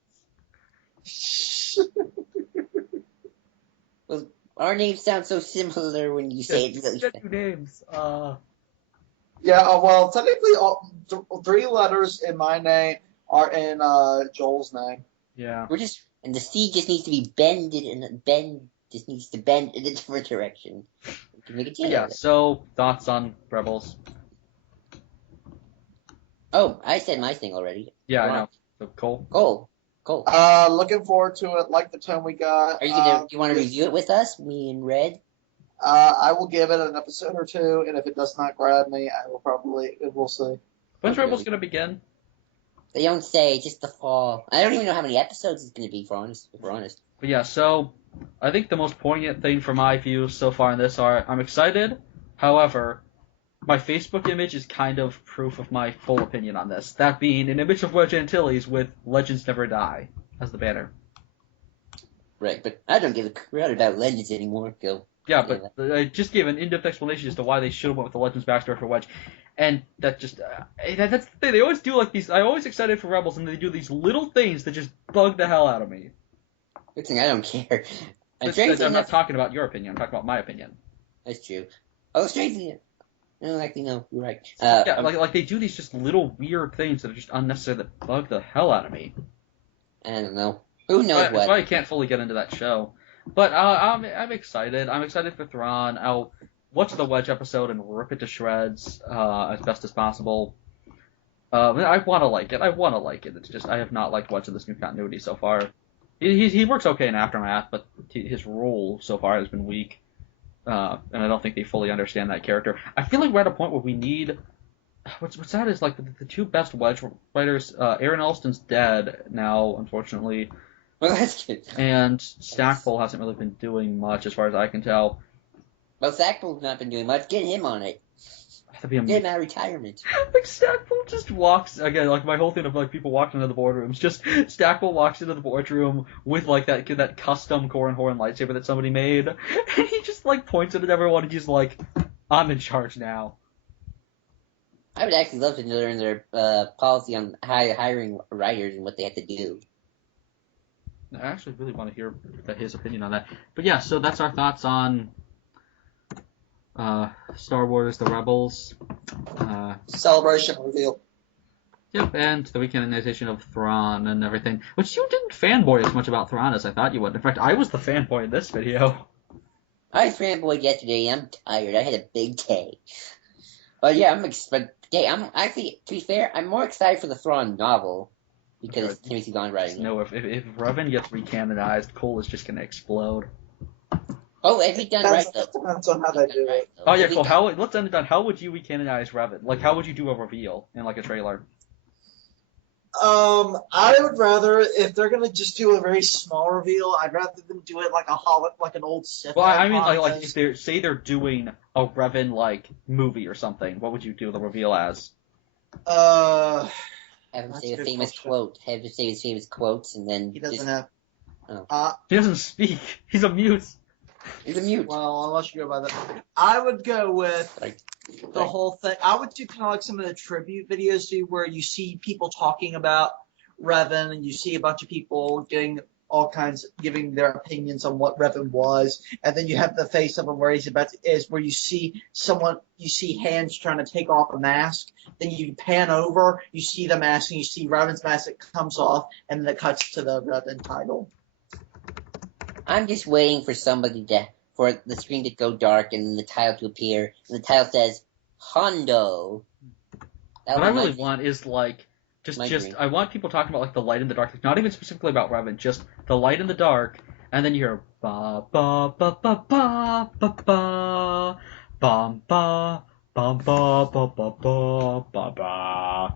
Well, our names sound so similar when you say it really fast. 2 names. Yeah. Well, technically, all 3 letters in my name are in Joel's name. Yeah. And the C just needs to be bended, and Ben just needs to bend in a different direction. We can make it Yeah, so, thoughts on Rebels? Oh, I said my thing already. Yeah, I know. So, Cole? Cole. Looking forward to it, like the tone we got. Are you gonna, you want to review it with us, me and Red? I will give it an episode or 2, and if it does not grab me, we'll see. When's Rebels gonna begin? They don't say, just the fall. I don't even know how many episodes it's going to be, if we're honest. But yeah, so, I think the most poignant thing for my views so far in this are, I'm excited, however, my Facebook image is kind of proof of my full opinion on this. That being an image of Wedge Antilles with Legends Never Die as the banner. Right, but I don't give a crap about Legends anymore, Phil. Yeah, but I just gave an in-depth explanation as to why they should have went with the Legends backstory for Wedge. And that just, that's the thing, they always do like these, I'm always excited for Rebels, and they do these little things that just bug the hell out of me. Good thing I don't care. I'm not talking about your opinion, I'm talking about my opinion. That's true. Oh, strangely, no, actually, no, you're right. Yeah, like they do these just little weird things that are just unnecessary that bug the hell out of me. I don't know. Who knows what? That's why I can't fully get into that show. But I'm excited. I'm excited for Thrawn. I'll watch the Wedge episode and rip it to shreds as best as possible. I want to like it. It's just I have not liked Wedge in this new continuity so far. He works okay in Aftermath, but his role so far has been weak. And I don't think they fully understand that character. I feel like we're at a point where we need... What's sad is like the 2 best Wedge writers, Aaron Alston's dead now, unfortunately. Well, that's good. And Stackpole hasn't really been doing much, as far as I can tell. Well, Stackpole's not been doing much. Get him on it. Get him out of retirement. Like, Stackpole just walks, again, like, my whole thing of, like, people walking into the boardrooms, just, Stackpole walks into the boardroom with, like, that custom Corran Horn lightsaber that somebody made, and he just, like, points it at everyone, and he's like, I'm in charge now. I would actually love to learn their policy on hiring writers and what they have to do. I actually really want to hear his opinion on that. But yeah, so that's our thoughts on Star Wars: The Rebels. Celebration reveal. Yep, and the recanonization of Thrawn and everything. Which you didn't fanboy as much about Thrawn as I thought you would. In fact, I was the fanboy in this video. I fanboyed yesterday. I'm tired. I had a big day. But yeah, I'm actually, to be fair, I'm more excited for the Thrawn novel because Timothy Zahn writing. No, if Revan gets recanonized, Cole is just gonna explode. Oh, if he done right though. Depends on how they do it. Oh yeah, Cole. Let's end it on how would you recanonize Revan? Like, how would you do a reveal in like a trailer? I would rather, if they're gonna just do a very small reveal, I'd rather them do it like an old Sith. Well, I mean, like if they're doing a Revan like movie or something, what would you do the reveal as? Have him say a famous quote. Have him say his famous quotes, and then he doesn't have. He doesn't speak. He's a mute. He's a mute. Well, unless you go by that, I would go with the whole thing. I would do kind of like some of the tribute videos do, where you see people talking about Revan, and you see a bunch of people giving their opinions on what Revan was, and then you have the face of him where where you see hands trying to take off a mask, then you pan over, you see the mask, and you see Revan's mask that comes off, and then it cuts to the Revan title. I'm just waiting for for the screen to go dark and the title to appear, and the title says Hondo. What I really want is like I want people talking about like the light in the dark, not even specifically about Revan, just the light in the dark, and then you hear ba ba ba ba ba ba ba bum ba bum ba ba ba ba ba ba.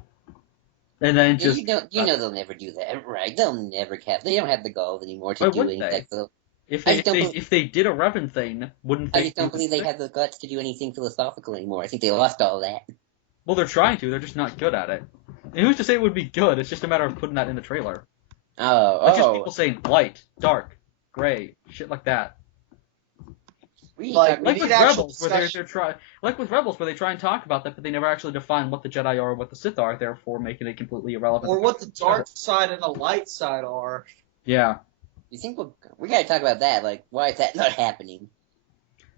And then just you know they'll never do that, right? They'll never have. They don't have the gold anymore to do anything. If they did a Revan thing, wouldn't they? I just don't believe they have the guts to do anything philosophical anymore. I think they lost all that. Well, they're trying to. They're just not good at it. And who's to say it would be good? It's just a matter of putting that in the trailer. Just people saying light, dark, gray, shit like that. Like with Rebels, where they try and talk about that, but they never actually define what the Jedi are or what the Sith are, therefore making it completely irrelevant. Or what the dark side and the light side are. Yeah. You think we gotta talk about that? Like, why is that not happening?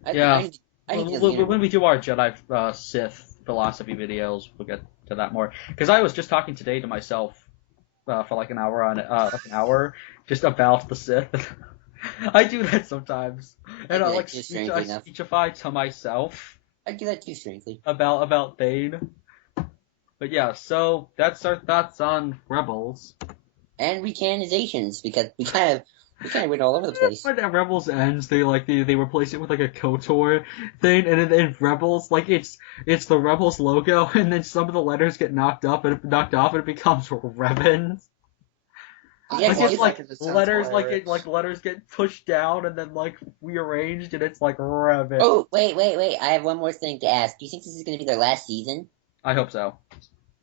When we do our Jedi Sith philosophy videos, we'll get to that more. Because I was just talking today to myself for like an hour just about the Sith. I do that sometimes, and I like speechify to myself. I do that too, strangely. About Bane. But yeah, so that's our thoughts on Rebels and recanonizations, because we kind of went all over the place. When Rebels ends, they replace it with like a KOTOR thing, and in Rebels, like it's the Rebels logo, and then some of the letters get knocked off, and it becomes Revan. Yes, letters get pushed down and then like rearranged, and it's like Revan. Oh, wait! I have one more thing to ask. Do you think this is going to be their last season? I hope so.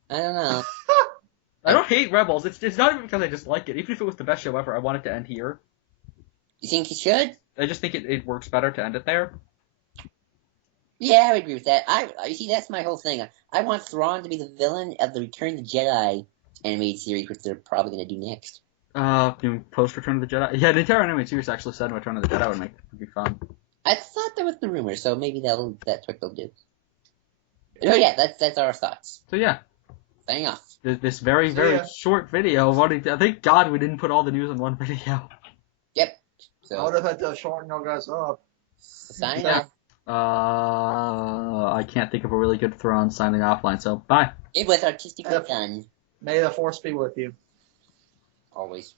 I don't know. I don't hate Rebels. It's not even because I dislike it. Even if it was the best show ever, I want it to end here. You think it should? I just think it works better to end it there. Yeah, I would agree with that. You see, that's my whole thing. I want Thrawn to be the villain of the Return of the Jedi animated series, which they're probably going to do next. Post Return of the Jedi? Yeah, the entire animated series actually said Return of the Jedi would be fun. I thought that was the rumor, so maybe that's what they'll do. Oh yeah, that's our thoughts. So yeah. Signing off. This very, very short video. Thank God we didn't put all the news in one video. Yep. So I would have had to shorten you guys up. Signing off. I can't think of a really good Thrawn signing off line, so bye. It was artistically done. May the Force be with you. Always.